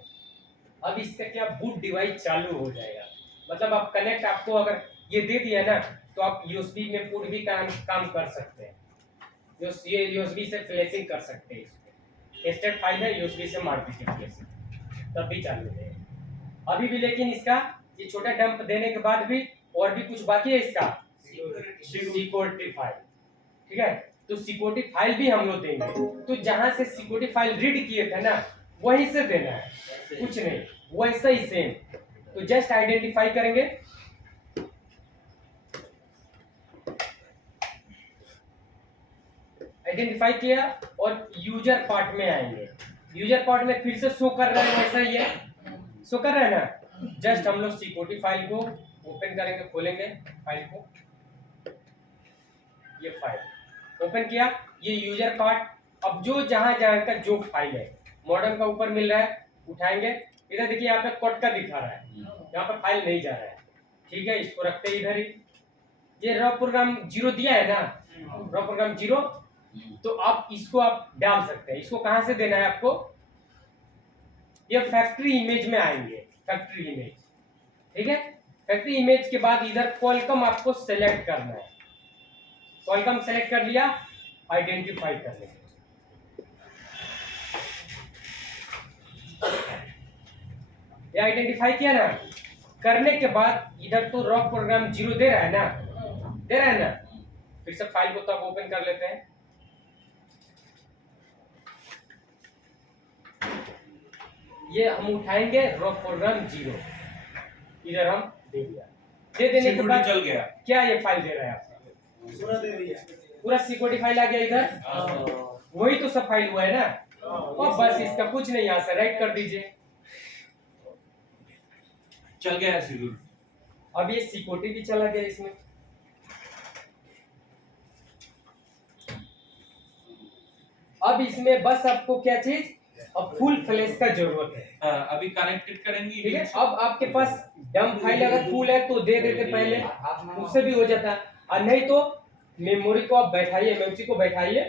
अब इसका क्या बूट डिवाइस चालू हो जाएगा, मतलब आप कनेक्ट, आपको अगर ये दे दिया ना तो आप यूएसबी में पूर्ण भी काम कर सकते हैं। ये यूएसबी से फ्लैशिंग कर सकते हैं। इसमें टेस्टेड फाइल है, यूएसबी से मार दीजिए फ्लैशिंग, तब भी चालू है अभी भी। लेकिन इसका ये छोटा डंप देने के बाद भी और भी कुछ बाकी है इसका, सिक्योरिटी फाइल, ठीक है। तो सिक्योरिटी फाइल भी हम लोग देंगे, तो जहां से सिक्योरिटी फाइल रीड किए थे ना वहीं से देना है, कुछ नहीं, वैसा ही सेम। तो जस्ट आइडेंटिफाई करेंगे, आइडेंटिफाई किया और यूजर पार्ट में आएंगे। यूजर पार्ट में फिर से शो कर रहा है वैसा ही है, शो कर रहा है ना। जस्ट हम लोग सिक्योरिटी फाइल को ओपन करेंगे, खोलेंगे फाइल को, ये फाइल ओपन किया, ये यूजर पार्ट। अब जो जहां का जो फाइल है मॉडर्न का ऊपर मिल रहा है, उठाएंगे। इधर देखिए यहाँ पे कोड का दिखा रहा है, यहाँ पर फाइल नहीं जा रहा है, ठीक है। इसको रखते इधर ही। ये रॉ प्रोग्राम 0 दिया है ना, रॉ प्रोग्राम 0, तो आप इसको आप डाल सकते हैं। इसको कहां से देना है आपको, ये फैक्ट्री इमेज में आएंगे, फैक्ट्री इमेज, ठीक है। फैक्ट्री इमेज के बाद इधर कॉलकम आपको सेलेक्ट करना है। कॉलकम सेलेक्ट कर लिया, आइडेंटिफाई कर लेंगे। ये आइडेंटिफाई किया ना, करने के बाद इधर तो रॉ प्रोग्राम 0 दे रहा है ना, दे रहा है ना। फिर से फाइल को तब ओपन कर लेते हैं। ये हम उठाएंगे रॉ प्रोग्राम 0, इधर हम दे दिया। दे देने के बाद चल गया, क्या ये फाइल दे रहा है आपको, पूरा दे दिया। पूरा सिक्योरिटी फाइल आ गया इधर, वही तो सब फाइल हुआ है ना। और बस इसका कुछ नहीं, यहाँ से राइट कर दीजिए, चल गया है शेड्यूल। अब ये सिक्योरिटी भी चला गया इसमें। अब इसमें बस आपको क्या चीज, अब फुल फ्लैश का जरूरत है। अभी कनेक्टेड करेंगे, ठीक है। अब आपके पास डंप फाइल अगर फुल है तो दे देते पहले, उससे भी हो जाता है। और नहीं तो मेमोरी को आप बैठाइए, एमएमसी को बैठाइए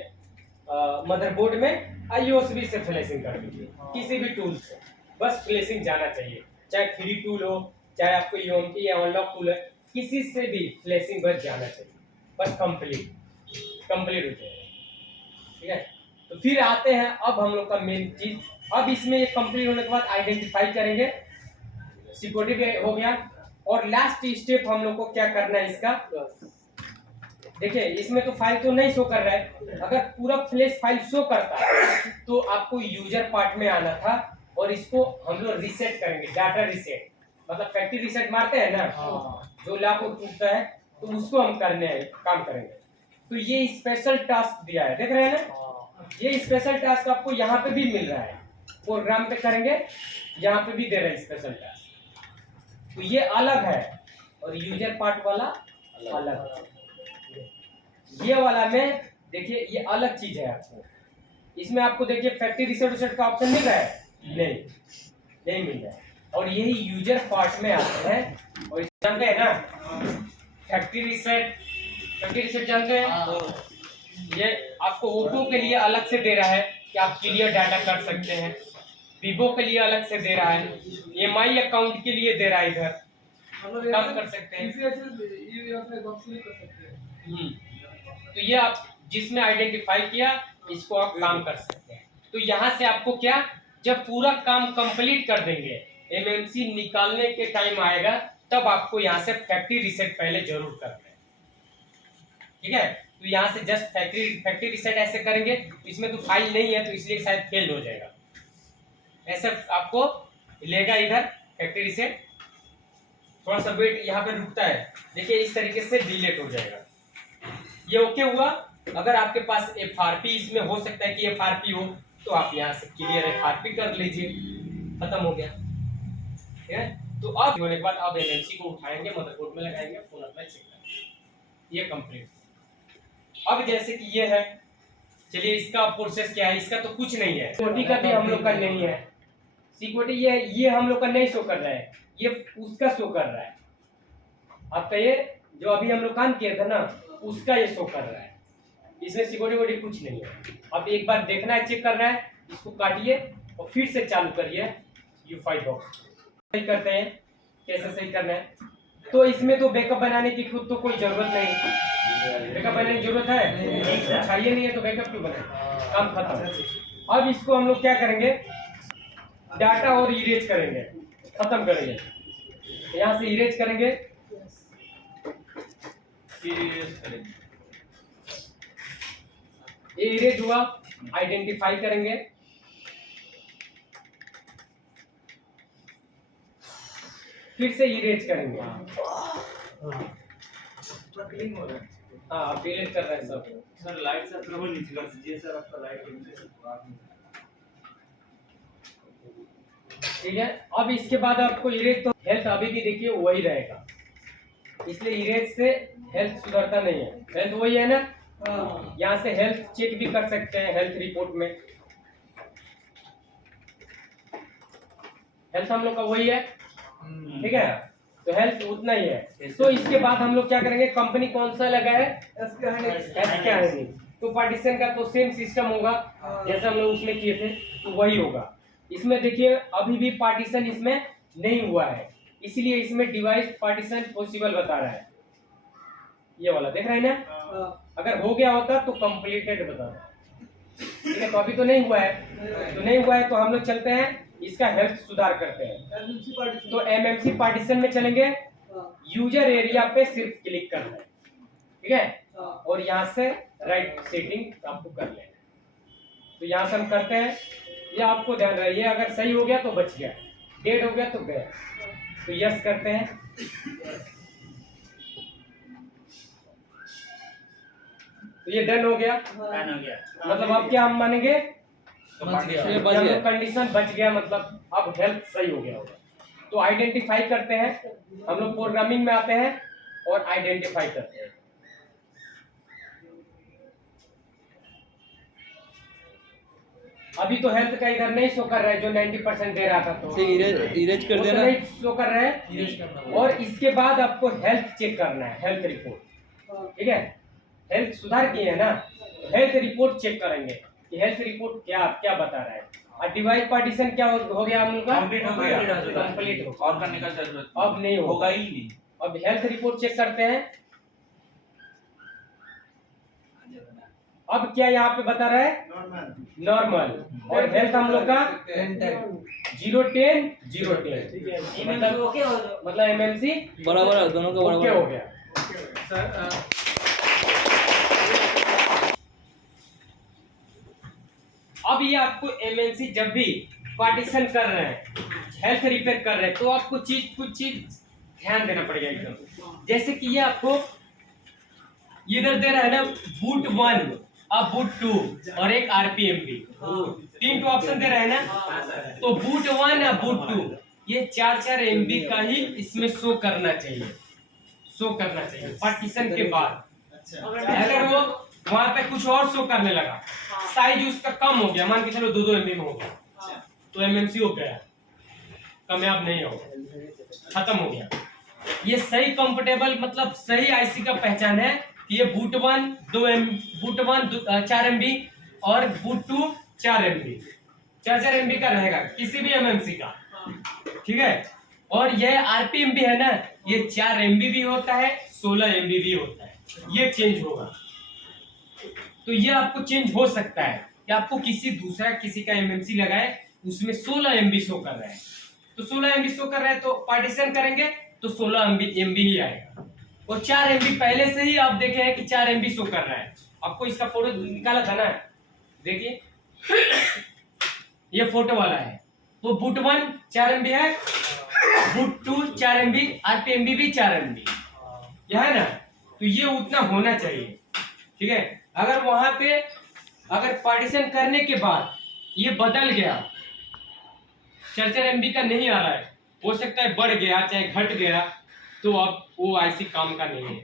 मदरबोर्ड में, यूएसबी से फ्लैशिंग कर दीजिए किसी भी टूल से। बस फ्लैशिंग जाना चाहिए, चाहे फ्री टूल हो, चाहे आपको यूएमटी या अनलॉक टूल है, किसी से भी फ्लैशिंग बस जाना चाहिए, बस कंप्लीट हो जाएगा, ठीक है। तो फिर आते हैं अब हम लोग का मेन चीज। अब इसमें ये कंप्लीट होने के बाद आइडेंटिफाई करेंगे, सिक्योरिटी हो गया। और लास्ट स्टेप हम लोग को क्या करना है इसका, देखिए इसमें तो फाइल तो नहीं शो कर रहा है। अगर पूरा फ्लैश फाइल शो करता तो आपको यूजर पार्ट में आना था, और इसको हम लोग रीसेट करेंगे, डाटा रीसेट, मतलब फैक्ट्री रीसेट मारते हैं ना, जो लॉक टूटता है, तो उसको हम काम करेंगे। तो ये स्पेशल टास्क दिया है, देख रहे हैं ना, ये स्पेशल टास्क आपको यहाँ पे भी मिल रहा है, प्रोग्राम पे करेंगे, यहाँ पे भी दे रहे हैं स्पेशल टास्क। तो ये अलग है और यूजर पार्ट वाला अलग है। ये वाला में देखिए ये अलग चीज है आपको, इसमें आपको देखिए फैक्ट्री रीसेट का ऑप्शन मिल रहा है, नहीं मिल रहा है। और यही यूजर पार्ट में आते हैं। और जानते हैं ना फैक्ट्री रीसेट जानते हैं, ये आपको ओप्पो के लिए अलग से दे रहा है कि आप क्लियर डाटा कर सकते हैं, वीवो के लिए अलग से दे रहा है, एमआई अकाउंट के लिए दे रहा है, इधर काम कर सकते हैं। तो ये आप जिसमें आइडेंटिफाई किया, इसको आप काम कर सकते हैं। तो यहाँ से आपको क्या, जब पूरा काम कंप्लीट कर देंगे, एमएमसी निकालने के टाइम आएगा, तब आपको यहाँ से फैक्ट्री रीसेट पहले जरूर करना है, ठीक है। तो यहाँ से जस्ट फैक्ट्री रीसेट ऐसे करेंगे, इसमें तो फाइल नहीं है तो इसलिए शायद फेल हो जाएगा। ऐसे आपको लेगा इधर फैक्ट्री रीसेट, थोड़ा सा वेट यहाँ पे रुकता है, देखिए इस तरीके से डिलीट हो जाएगा। ये ओके हुआ। अगर आपके पास एफआरपी इसमें हो सकता है कि एफआरपी हो, तो आप यहाँ से क्लियर एफआरपी कर लीजिए, खत्म हो गया, ठीक है। तो अब होने के बाद अब एमएमसी को उठाएंगे, मदरबोर्ड में लगाएंगे, फोन अपना चेक करेंगे, ये कंप्लीट। अब जैसे कि ये है, चलिए इसका प्रोसेस क्या है, इसका तो कुछ नहीं है, सिक्योरिटी का भी हम लोग का नहीं है, सिक्योरिटी ये हम लोग का नहीं शो कर रहा है, ये उसका शो कर रहा है। आपका ये जो अभी हम लोग काम किया था ना, उसका ये शो कर रहा है, इसमें सिक्योरिटी कुछ नहीं है। अब एक बार देखना है, चेक करना है, इसको काटिए और फिर से चालू करिए U5 बॉक्स। सही करते हैं, कैसे सही करना है। तो इसमें तो बैकअप बनाने की खुद तो कोई जरूरत नहीं, बैकअप बनाने की जरूरत है चाहिए नहीं है तो बैकअप क्यों बनाए, काम खत्म। अब इसको हम लोग क्या करेंगे, डाटा और इरेज करेंगे, खत्म करेंगे, यहाँ से इरेज करेंगे, ये इरेज हुआ, आइडेंटिफाई करेंगे, फिर से इरेज करेंगे। हाँ आप डिलीट कर रहे हैं सब। सर लाइट से थोड़ा नीचे कर दीजिए सर, आपका लाइट ठीक है। अब इसके बाद आपको इरेज, तो हेल्थ अभी भी देखिए वही रहेगा, इसलिए इरेज से हेल्थ सुधरता नहीं है, हेल्थ वही है ना। यहाँ से हेल्थ चेक भी कर सकते हैं, हेल्थ रिपोर्ट में हेल्थ हम लोग का वही है, ठीक है, तो हेल्थ उतना ही है। तो इसके बाद हम लोग क्या करेंगे, कंपनी कौन सा लगा है, एसके, तो पार्टीशन का तो सेम सिस्टम होगा जैसे हम लोग उसमें किए थे, तो वही होगा। इसमें देखिए अभी भी पार्टीशन इसमें नहीं हुआ है, इसलिए इसमें डिवाइस पार्टीशन पॉसिबल बता रहा है, ये वाला देख रहे हैं ना। अगर हो गया होता तो कंप्लीटेड बता रहा है, ठीक है, तो अभी तो नहीं हुआ है, तो नहीं हुआ है तो हम लोग चलते हैं इसका हेल्थ सुधार करते हैं। तो एमएमसी पार्टीशन में चलेंगे, यूजर एरिया पे सिर्फ क्लिक करना है, ठीक है, और यहाँ से राइट सेटिंग आपको कर लेना है। तो यहाँ से हम करते हैं, ये आपको ध्यान रहे, अगर सही हो गया तो बच गया, डेड हो गया तो गया, तो यस करते हैं। तो ये डन हो गया, मतलब अब क्या हम मानेंगे, कंडीशन बच गया, मतलब अब हेल्थ सही हो गया होगा। तो आइडेंटिफाई करते हैं, हम लोग प्रोग्रामिंग में आते हैं और आइडेंटिफाई करते हैं। अभी तो हेल्थ का इधर नहीं शो कर रहा है, जो 90% दे रहा था, तो इरेज कर वो तो देना, नहीं शो कर रहा है। और इसके बाद आपको हेल्थ चेक करना है, हेल्थ रिपोर्ट, ठीक है, हेल्थ सुधार किए है ना, हेल्थ रिपोर्ट चेक करेंगे कि हेल्थ रिपोर्ट क्या क्या बता रहा है। और डिवाइस पार्टीशन क्या हो गया हम लोग का, कंप्लीट हो गया, कंप्लीट हो, और करने का जरूरत अब नहीं होगा ही नहीं। अब हेल्थ रिपोर्ट चेक करते हैं। अब क्या यहाँ पे बता रहा है, नॉर्मल, और हेल्थ हम लोग का 010 मतलब एमएमसी बराबर दोनों का ओके हो गया। अब ये आपको एमएनसी जब भी पार्टीशन कर रहे हैं, हेल्थ रिपेयर कर रहे हैं, तो आपको कुछ चीज ध्यान देना पड़ेगा एकदम। जैसे कि ये आपको इधर दे रहा है ना, बूट 1 और बूट 2 और एक आरपीएम भी, 3 ऑप्शन दे रहा है ना। तो बूट 1 और बूट 2 ये 4 MB का ही इसमें शो करना चाहिए, शो करना चाहिए पार्टीशन के बाद। अगर वो वहां पे कुछ और शो करने लगा, साइज उसका कम हो गया, मान के चलो 2 MB में हो गया, तो एमएमसी हो गया, कामयाब नहीं होगा, खत्म हो गया। ये सही कंफर्टेबल मतलब सही आईसी का पहचान है कि ये बूट 1 4 MB और बूट 2 4 MB, 4 MB का रहेगा किसी भी एमएमसी का, ठीक है। और ये आरपीएम भी है ना, ये 4 MB भी होता है, 16 MB भी होता है, ये चेंज होगा। तो ये आपको चेंज हो सकता है कि आपको किसी का एमएमसी लगाए, उसमें 16 MB शो कर रहा है, तो 16 MB शो कर रहा है तो पार्टीशन करेंगे तो 16 MB ही आएगा। और 4 MB पहले से ही आप देखे हैं कि 4 MB शो कर रहा है, आपको इसका फोटो निकाला था ना, देखिए ये फोटो वाला है। तो बूट 1 4 MB है, बूट 2 4 MB, आरपीएम भी 4 MB, यह है ना, तो ये उतना होना चाहिए, ठीक है। अगर वहां पे अगर पार्टीशन करने के बाद ये बदल गया, 4 MB का नहीं आ रहा है, हो सकता है बढ़ गया चाहे घट गया, तो अब वो आईसी काम का नहीं है।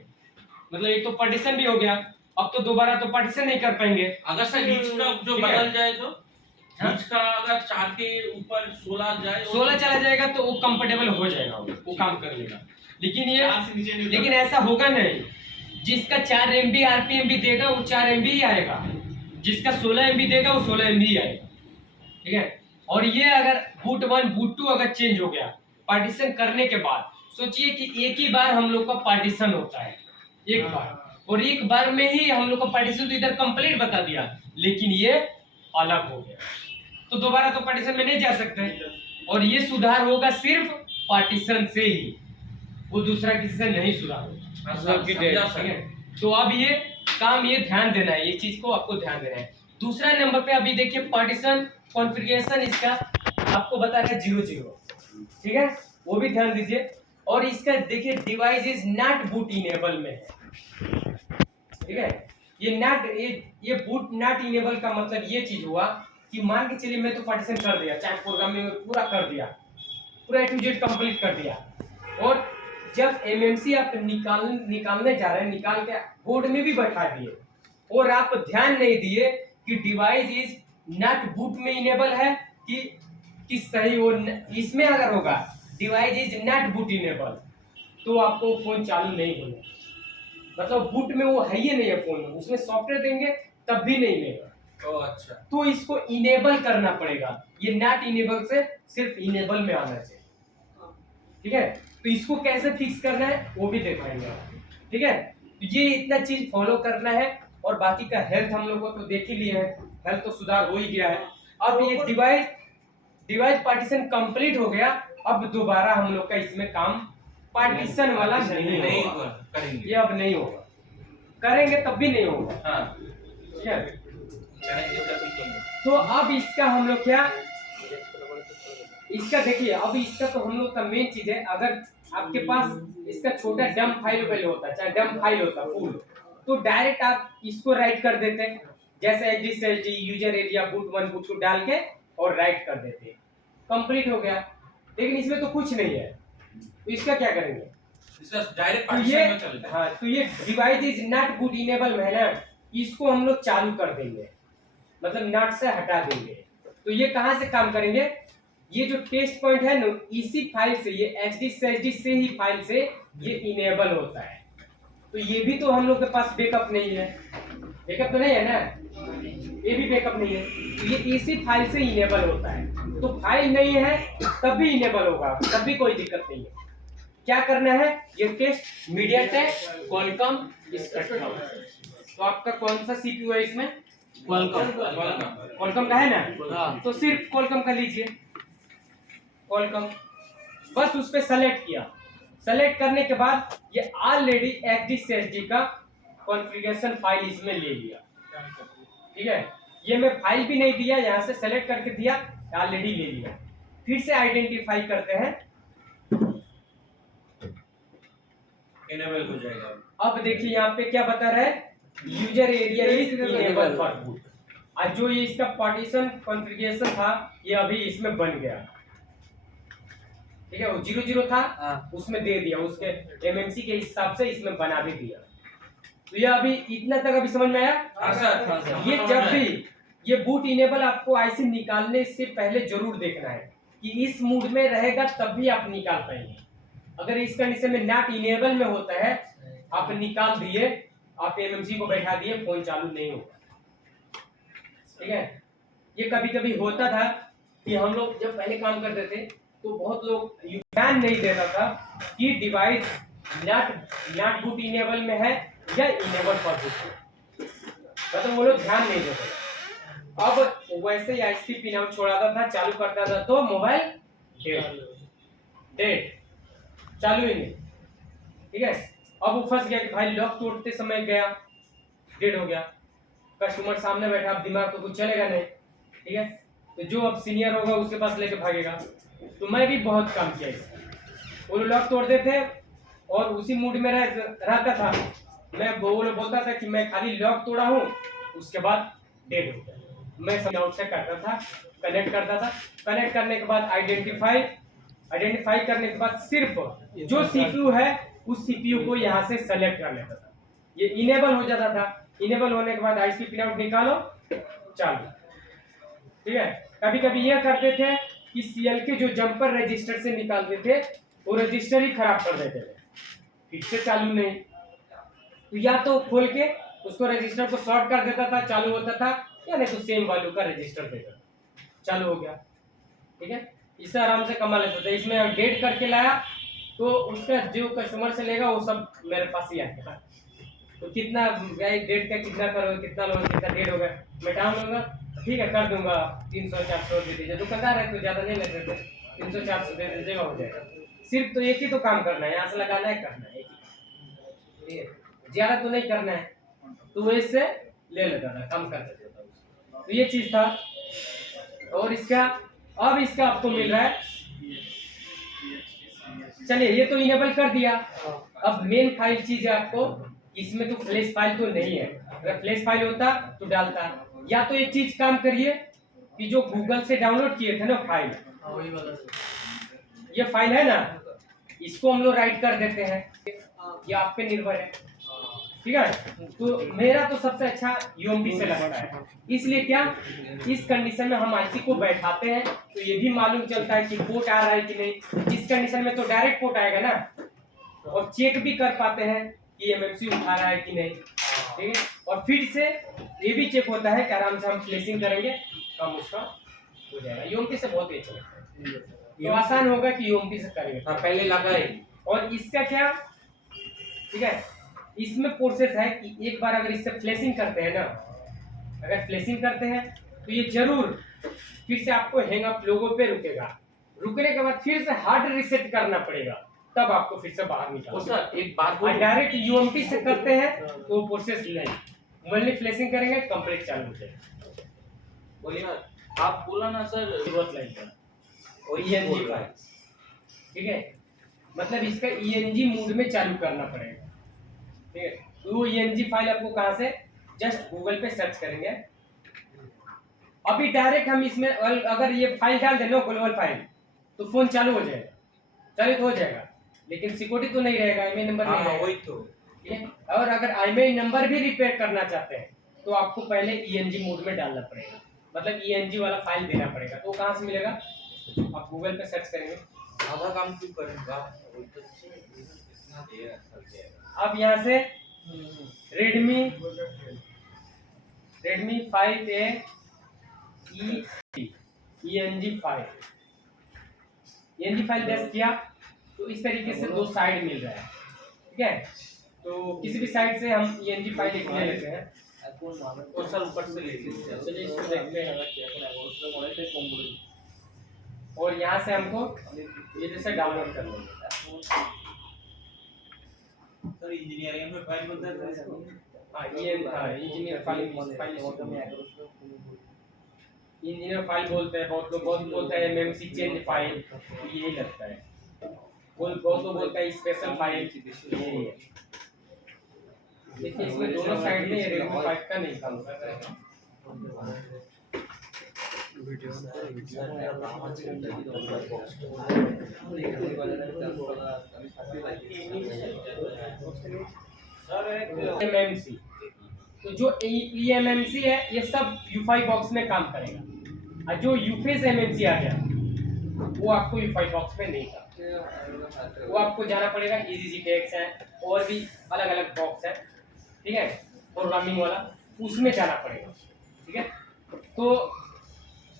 मतलब एक तो पार्टीशन भी हो गया, अब तो दोबारा तो पार्टीशन नहीं कर पाएंगे। अगर सर रीच का जो ठीक है। बदल जाए तो हाँ? रीच का अगर 4 के ऊपर 16 जाए 16 चला जाएगा तो वो कंफर्टेबल हो जाएगा, वो काम कर लेगा। लेकिन ये 4 से नीचे नहीं लेकिन ऐसा होगा नहीं, जिसका 4 MB RPM भी देगा वो 4 MB ही आएगा, जिसका 16 MB देगा वो 16 MB ही आएगा। ठीक है। और ये अगर बूट 1 बूट 2 अगर चेंज हो गया पार्टीशन करने के बाद, सोचिए कि एक ही बार हम लोग का पार्टीशन होता है, एक बार, और एक बार में ही हम लोग का पार्टीशन तो इधर कंप्लीट बता दिया, लेकिन ये अलग हो गया तो दोबारा तो पार्टीशन में नहीं जा सकते। और ये सुधार होगा सिर्फ पार्टीशन से ही, वो दूसरा किसी से नहीं सुधार होगा। हाँ, सर, समझा, सर। ठीक है। तो अब ये काम ये ध्यान देना है, ये चीज को आपको ध्यान देना है। दूसरा नंबर पे अभी देखिए पार्टीशन कॉन्फ़िगरेशन इसका आपको बता रहा है 00, ठीक है, वो भी ध्यान दीजिए। और इसका देखिए device is not boot enable में है, ठीक है। ये बूट नॉट इनेबल का मतलब ये चीज हुआ कि मान के चलिए मैं तो पार्टीशन कर दिया, चाहे प्रोग्रामिंग में पूरा कर दिया, पूरा A to Z कंप्लीट कर दिया, और जब एमएमसी आप निकालने जा रहे हैं, निकाल के बोर्ड में भी बैठा दिए और आप ध्यान नहीं दिए कि डिवाइस इज नॉट बूट में इनेबल है कि सही वो इसमें अगर होगा device is not boot enable तो आपको फोन चालू नहीं होगा, मतलब बूट में वो है ही नहीं है फोन में, उसमें सॉफ्टवेयर देंगे तब भी नहीं लेगा। ओ अच्छा, तो इसको इनेबल करना पड़ेगा, ये नॉट इनेबल से सिर्फ इनेबल में आना चाहिए, ठीक है। तो इसको कैसे फिक्स करना है वो भी दिखाएंगे, ठीक है। तो ये इतना चीज फॉलो करना है, और बाकी का हेल्थ हम लोग को तो देख ही लिया है, हेल्थ तो सुधार हो ही गया है। अब ये डिवाइस पार्टीशन कंप्लीट हो गया, अब दोबारा हम लोग का इसमें काम पार्टीशन वाला नहीं नहीं होगा, करेंगे। ये अब नहीं होगा, करेंगे तब भी नहीं होगा, हाँ, ठीक है। करेंगे तभी करेंगे। तो अब इसका हम लोग क्या, इसका देखिए, अब इसका तो हम लोग का मेन चीज है, अगर आपके पास इसका छोटा डम फाइल होता है, चाहे डम फाइल होता फुल, तो डायरेक्ट आप इसको राइट कर देते हैं, जैसे HD user area boot 1 boot 2 डाल के और राइट कर देते, कंप्लीट हो गया। लेकिन इसमें तो कुछ नहीं है, तो इसका क्या करेंगे, इसका डायरेक्ट तो ये पार्टीशन में चलता है। हाँ, तो ये device is not boot enable है ना, इसको हम लोग चालू कर देंगे, मतलब नॉट से हटा देंगे। तो ये कहाँ से काम करेंगे, ये जो टेस्ट पॉइंट है ना, इसी फाइल से, ये एचडी से ही फाइल से ये इनेबल होता है। तो ये भी तो हम लोग के पास बैकअप नहीं है, बैकअप तो नहीं है ना, ये भी बैकअप नहीं है, तो ये इसी फाइल से इनेबल होता है। तो फाइल नहीं है तब भी इनेबल होगा, तब भी कोई दिक्कत नहीं है। क्या करना है, ये टेस्ट मीडियाटेक क्वालकॉम स्पेक्ट्रम, तो आपका कौन सा सीपीयू है इसमें, क्वालकॉम का है ना, हाँ। तो सिर्फ क्वालकॉम का लीजिए, क्वालकॉम बस उस पे सेलेक्ट किया, सेलेक्ट करने के बाद ये ऑलरेडी एचडी का कॉन्फ़िगरेशन फाइल इसमें ले लिया, ठीक है। ये मैं फाइल भी नहीं दिया, यहाँ से सेलेक्ट करके दिया, ऑलरेडी ले लिया। फिर से आइडेंटिफाई करते हैं, इनेबल हो जाएगा। अब देखिए यहाँ पे क्या बता रहा है, user area is enable for boot. आज जो ये इसका पार्टीशन कॉन्फ़िगरेशन था ये अभी इसमें बन गया, ठीक है। वो 00 था हाँ। उसमें दे दिया, उसके एमएमसी के हिसाब से इसमें बना भी दिया। तो ये अभी इतना तक अभी समझ में आया। हाँ सर, हाँ सर। ये जब भी ये बूट इनेबल आपको आईसी निकालने से पहले जरूर देखना है कि इस मूड में रहेगा तब भी आप निकाल पाएंगे। अगर इस कंडीशन में नॉट इनेबल में होता है, आप निकाल दिए, आप एमएमसी को बैठा दिए, फोन चालू नहीं होगा, ठीक है। ये कभी कभी होता था कि हम लोग जब पहले काम करते थे तो बहुत लोग ध्यान नहीं देता था कि डिवाइस नॉट बूट इनेबल में है या इनेबल फॉर बूट, मतलब वो लोग ध्यान नहीं देते। अब वैसे ही आईसी पिन आउट छोड़ाता था, चालू करता था तो मोबाइल डेड चालू ही नहीं, ठीक है। अब वो फंस गया कि भाई लॉक तोड़ते समय गया, डेड हो गया, कस्टमर सामने बैठा, अब दिमाग तो कुछ चलेगा नहीं, ठीक है। तो जो अब सीनियर होगा उसके पास लेके भागेगा। तो मैं भी बहुत काम किया इसका, वो लॉक तोड़ देते और उसी मूड में रहता था। मैं बोलता था कि मैं खाली लॉक तोड़ा हूँ, उसके बाद डेड हो गया। मैं सब आउट से करता था, कनेक्ट करता था, कनेक्ट करने के बाद आइडेंटिफाई करने के बाद सिर्फ जो सीपीयू है उस सीपीयू को यहाँ से सेलेक्ट कर लेता था, ये इनेबल हो जाता था। इनेबल होने के बाद ISP पिन आउट निकालो, चालू। ठीक है, कभी कभी यह करते थे कि CL के जो जंपर रजिस्टर से निकालते थे वो रजिस्टर ही खराब कर देते थे, फिर से चालू नहीं। तो या तो खोल के उसको रजिस्टर को शॉर्ट कर देता था, चालू होता था, या नहीं तो सेम वैल्यू का रजिस्टर देता, चालू हो गया। ठीक है, इससे आराम से कमा लेते थे। इसमें अपडेट करके लाया तो उसका जो कस्टमर से लेगा वो सब मेरे पास ही आएगा। तो कितना डेट का कितना करोगे, कितना लोगे, कितना डेट होगा, मैं डाउन लूंगा, ठीक है कर दूंगा, 300-400 दे दीजिए। दुकानदार है तो ज़्यादा नहीं लेते थे, 300-400 दे दीजिएगा, हो जाएगा। सिर्फ तो एक ही तो काम करना है, यहाँ से लगाना है, करना है एक ही, ठीक है, ज़्यादा तो नहीं करना है। तो वो इससे ले लेता था, कम कर देता था उसको। तो ये चीज़ था। और इसका अब इसका आपको मिल रहा है, चलिए ये तो इनेबल कर दिया। अब मेन फाइल चीज है आपको, इसमें तो फ्लैश फाइल तो नहीं है, अगर फ्लैश फाइल होता तो डालता। या तो एक चीज काम करिए कि जो गूगल से डाउनलोड किए थे ना फाइल, वही वाला ये फाइल है ना, इसको हम लोग राइट कर देते हैं, ये आप पे निर्भर है। ठीक है, तो मेरा तो सबसे अच्छा UMP से लगता है। इसलिए क्या, इस कंडीशन में हम IC को बैठाते हैं तो ये भी मालूम चलता है कि पोर्ट आ रहा है कि नहीं। इस कंडीशन में तो डायरेक्ट पोर्ट आएगा ना, और चेक भी कर पाते हैं कि MMC उठा रहा है कि नहीं। ठीक है, और फिर से ये भी चेक होता है कि आराम से हम फ्लैशिंग करेंगे, कम उसका हो जाएगा। UMP से बहुत अच्छा लगता है, तो आसान होगा कि UMP से करेंगे। पहले लगाए। और इसका क्या, ठीक है, इसमें प्रोसेस है कि एक बार अगर इससे फ्लैशिंग करते हैं ना, अगर फ्लैशिंग करते हैं तो ये जरूर फिर से आपको हैंग अप लोगो पे रुकेगा, रुकने के बाद फिर से हार्ड रिसेट करना पड़ेगा, तब आपको फिर से बाहर निकालना। सर एक बात और डायरेक्ट UMP से करते हैं तो प्रोसेस नहीं, ओनली फ्लैशिंग करेंगे कंप्लीट चालू हो जाएगा। बोलिए ना, आप बोला ना सर रिवर्स लाइन का और ENG फाइल, ठीक है, मतलब इसका ENG मोड में चालू करना पड़ेगा। ठीक है, तो वो ENG फाइल आपको कहाँ से, जस्ट गूगल पे सर्च करेंगे। अभी डायरेक्ट हम इसमें अगर ये फाइल डाल दें ना ग्लोबल फाइल, तो फोन चालू हो जाएगा, चालू हो जाएगा, लेकिन सिक्योरिटी तो नहीं रहेगा, IMEI नंबर नहीं रहेगा। वही तो। ठीक है, और अगर IMEI नंबर भी रिपेयर करना चाहते हैं तो आपको पहले ENG मोड में डालना पड़ेगा, मतलब ENG वाला फाइल देना पड़ेगा। तो कहाँ से मिलेगा, आप गूगल पे सर्च करेंगे। आधा काम क्यों करेंगे? अब यहाँ से Redmi 5A ENG file test किया तो इस तरीके से दो साइड मिल रहा है। ठीक है, तो किसी भी साइड से हम ENG फाइल एक ले लेते हैं और सर ऊपर से ले लीजिए। चलिए इसको देखते हैं, और यहाँ से हमको ये जैसे डाउनलोड कर लेंगे। सर इंजीनियरिंग में फाइल बोलते हैं इसको। हाँ, ये इंजीनियर फाइल इंजीनियर फाइल बोलते हैं, बहुत लोग बहुत बोलते हैं MMC चेंज फाइल, यही लगता है, बहुत लोग बोलता है स्पेशल फाइल, यही है। देखिए इसमें दोनों साइड में Redmi 5 का नहीं काम कर रहा है। MMC, तो जो eMMC है ये सब U5 बॉक्स में काम करेगा, और जो UFACE MMC आ गया वो आपको U5 बॉक्स में नहीं था, वो आपको जाना पड़ेगा। EasyGTX है और भी अलग अलग बॉक्स है, ठीक है, प्रोग्रामिंग वाला, उसमें जाना पड़ेगा। ठीक है, तो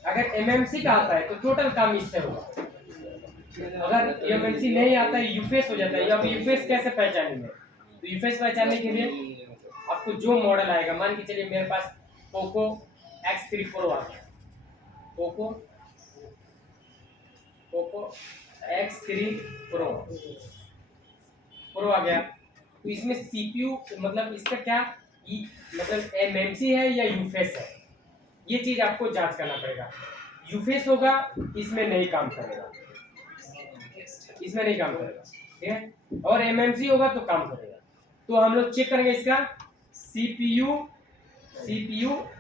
अगर MMC का आता है तो टोटल काम इससे होगा, अगर MMC नहीं आता है UFACE हो जाता है। अब UFACE कैसे पहचानेंगे, तो UFACE पहचानने के लिए आपको जो मॉडल आएगा, मान के चलिए मेरे पास पोको X3 Pro आ गया, पोको X3 Pro आ गया, तो इसमें CPU मतलब इसका क्या मतलब MMC है या UFACE है, ये चीज आपको जांच करना पड़ेगा। UFACE होगा इसमें नहीं काम करेगा, इसमें नहीं काम करेगा, ठीक है, और MMC होगा तो काम करेगा। तो हम लोग चेक करेंगे इसका CPU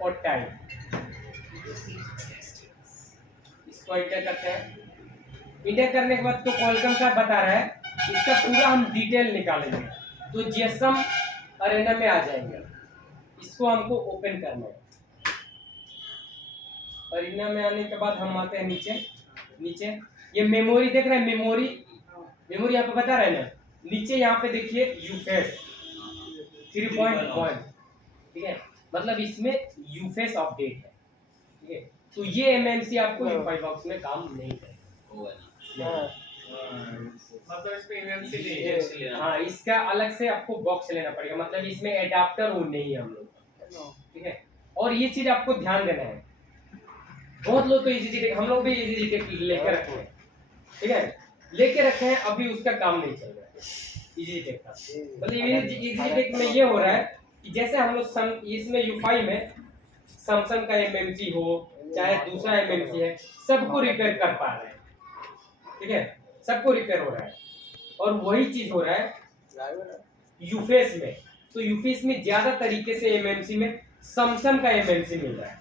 और टाइम, इसको इंटर करते हैं। इंटर करने के बाद तो कॉलकम का बता रहा है, इसका पूरा हम डिटेल निकालेंगे तो GSM अरेना में आ जाएंगे। इसको हमको ओपन करना है। अरीना में आने के बाद हम आते हैं नीचे ये मेमोरी देख रहे हैं, मेमोरी यहाँ पे बता रहे हैं ना, नीचे यहाँ पे देखिए यूफेस 3.1, ठीक है, मतलब इसमें यूफेस अपडेट है, ठीक है। तो ये एमएमसी आपको यूफाई बॉक्स में काम नहीं करेगा। मतलब इस पे एमएमसी लेना। हाँ, इसका अलग से आपको बॉक्स लेना पड़ेगा, मतलब इसमें एडाप्टर वो नहीं है हम लोग, ठीक है। और ये चीज आपको ध्यान देना है, बहुत लोग तो EasyJet, हम लोग भी EasyJet लेके रखे हैं, ठीक है, लेके रखे हैं, अभी उसका काम नहीं चल रहा है EasyJet का। मतलब EasyJet में ये हो रहा है कि जैसे हम लोग इसमें यूफाई में सैमसंग का एमएमसी हो चाहे दूसरा एमएमसी है, सबको रिपेयर कर पा रहे हैं, ठीक है, सबको रिपेयर हो रहा है। और वही चीज हो रहा है यूफेस में। तो यूफेस में ज्यादा तरीके से एमएमसी में सैमसंग का एमएमसी मिल रहा है,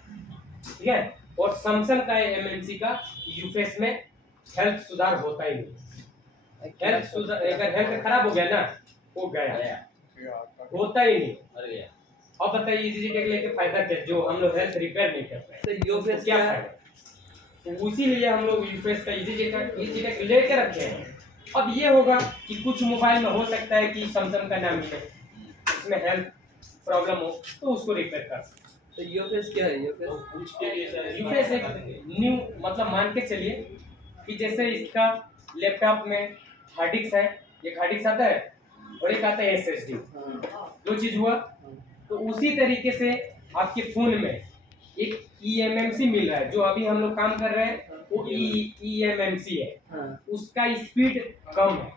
ठीक है, और सैमसंग का एमएमसी का यूफेस में हेल्थ सुधार होता ही नहीं। हेल्थ सुधार, अगर हेल्थ खराब हो गया ना, वो गया, होता ही नहीं, मर गया। अब बताइए EasyJet लेके फायदा क्या, जो हम लोग हेल्थ रिपेयर नहीं कर पाए, तो यूफेस क्या फायदा। तो उसीलिए हम लोग यूफेस का EasyJet लेके रखे हैं। अब ये होगा कि कुछ मोबाइल में हो सकता है कि सैमसंग का नाम मिले, उसमें हेल्थ प्रॉब्लम हो तो उसको रिपेयर कर सकते हैं। तो यूफेस क्या है? यूफेस यूफेस एक न्यू, मतलब मान के चलिए कि जैसे इसका लैपटॉप में हार्ड डिस्क है, एक हार्ड डिस्क आता है और एक आता है SSD, दो चीज हुआ। तो उसी तरीके से आपके फोन में एक eMMC मिल रहा है, जो अभी हम लोग काम कर रहे हैं वो eMMC है, उसका स्पीड कम है,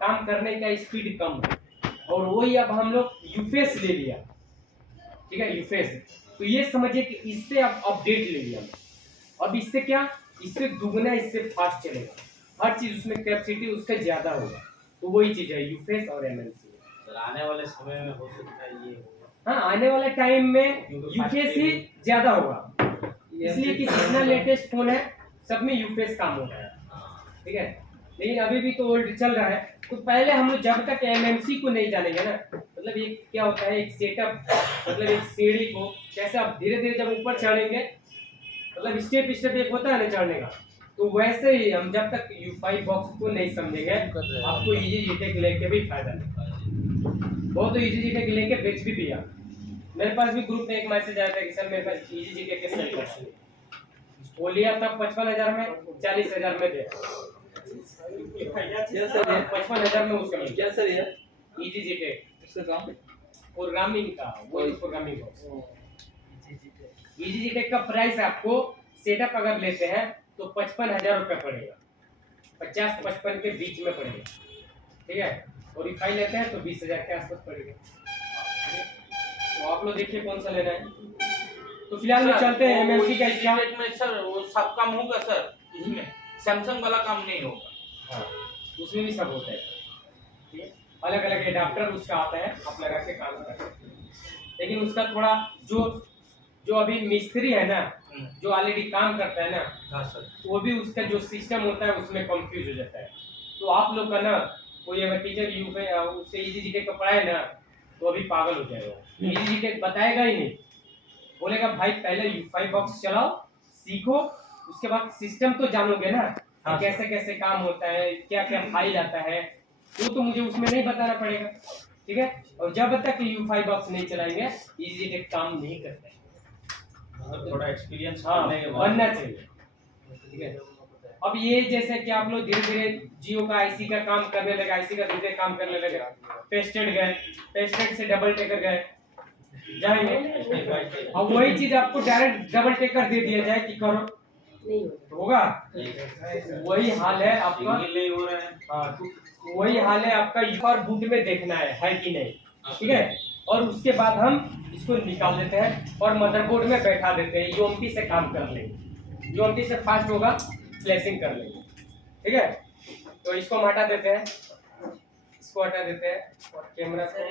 काम करने का स्पीड कम है, और वही अब हम लोग यूफेस ले लिया, ठीक है, यूफेस। तो ये समझिए कि इससे अब अपडेट ले लिया, अब इससे क्या, इससे दुगना, इससे फास्ट चलेगा, हर चीज उसमें कैपेसिटी उसका ज्यादा होगा। तो वही चीज है यूफेस और एमएमसी। सर आने वाले समय में हो सकता है ये होगा। हाँ, आने वाले टाइम में यूफेस ही ज्यादा होगा, इसलिए कि जितना लेटेस्ट फोन है सब में यूफेस काम हो रहा है, ठीक है। लेकिन अभी भी तो ओल्ड चल रहा है। तो पहले हम लोग जब तक एमएमसी को नहीं जानेंगे ना, मतलब ये क्या होता है, एक सेटअप, मतलब एक सीढ़ी को कैसे आप धीरे धीरे जब ऊपर चढ़ेंगे, मतलब स्टेप स्टेप एक होता है ना चढ़ने का, तो वैसे ही हम जब तक यूफाई बॉक्स को नहीं समझेंगे, आपको EasyJet लेके भी फायदा नहीं। बहुत तो EasyJet लेके बेच भी दिया। मेरे पास भी ग्रुप में एक मैसेज आया था कि सर मेरे पास EasyJet के सेल कर, वो लिया था 55,000 में, 40,000 में दे, 55,000 में उसका क्या सर ये EasyJet इसका काम? प्रोग्रामिंग का, वो प्रोग्रामिंग बॉक्स। EasyJet का प्राइस आपको सेटअप अगर लेते हैं तो 55,000 रुपये पड़ेगा, 50-55 के बीच में पड़ेगा, ठीक है, और यूफाई लेते हैं तो 20,000 के आसपास पड़ेगा। तो आप लोग देखिए कौन सा लेना है। तो फिलहाल में चलते हैं एमएमसी का। इसका EasyJet में सर वो सब काम होगा सर, इसमें सैमसंग वाला काम नहीं होगा। हाँ, उसमें भी सब होता है, ठीक है, अलग अलग एडाप्टर उसका आता है, आप लगा के काम कर सकते हैं। लेकिन उसका थोड़ा जो अभी मिस्त्री है ना, जो ऑलरेडी काम करता है ना, हाँ सर, वो भी उसका जो सिस्टम होता है उसमें कंफ्यूज हो जाता है। तो आप लोग का ना, कोई अगर टीचर उससे EasyJet का पढ़ाए ना, तो अभी पागल हो जाएगा, EasyJet बताएगा ही नहीं, बोलेगा भाई पहले यूफाई बॉक्स चलाओ, सीखो, उसके बाद सिस्टम तो जानोगे ना, हाँ, कैसे कैसे काम होता है, क्या क्या फाइल आता है, वो तो मुझे उसमें नहीं बताना पड़ेगा, ठीक है। और जब तक यूफाई बॉक्स नहीं चलाएंगे EasyJet काम नहीं करता है। थोड़ा एक्सपीरियंस हाँ, बनना चाहिए, ठीक है। अब ये जैसे कि आप लोग धीरे धीरे जियो का आईसी का काम करने लगे, आईसी का धीरे काम करने लगे, पेस्टेड गए, पेस्टेड से डबल टेकर गए, जाएंगे, अब वही चीज आपको डायरेक्ट डबल टेकर दे दिया जाए कि करो, नहीं होगा, वही हाल है आपका। हो रहा है। हाँ, तो वही हाल है आपका, यूफाई बूट में देखना है कि नहीं, ठीक है। और उसके बाद हम इसको निकाल देते हैं और मदरबोर्ड में बैठा देते हैं, यूएमटी से काम कर लेंगे, यूएमटी से फास्ट होगा, फ्लैशिंग कर लेंगे, ठीक है। तो इसको हम हटा देते हैं, इसको हटा देते हैं और कैमरा को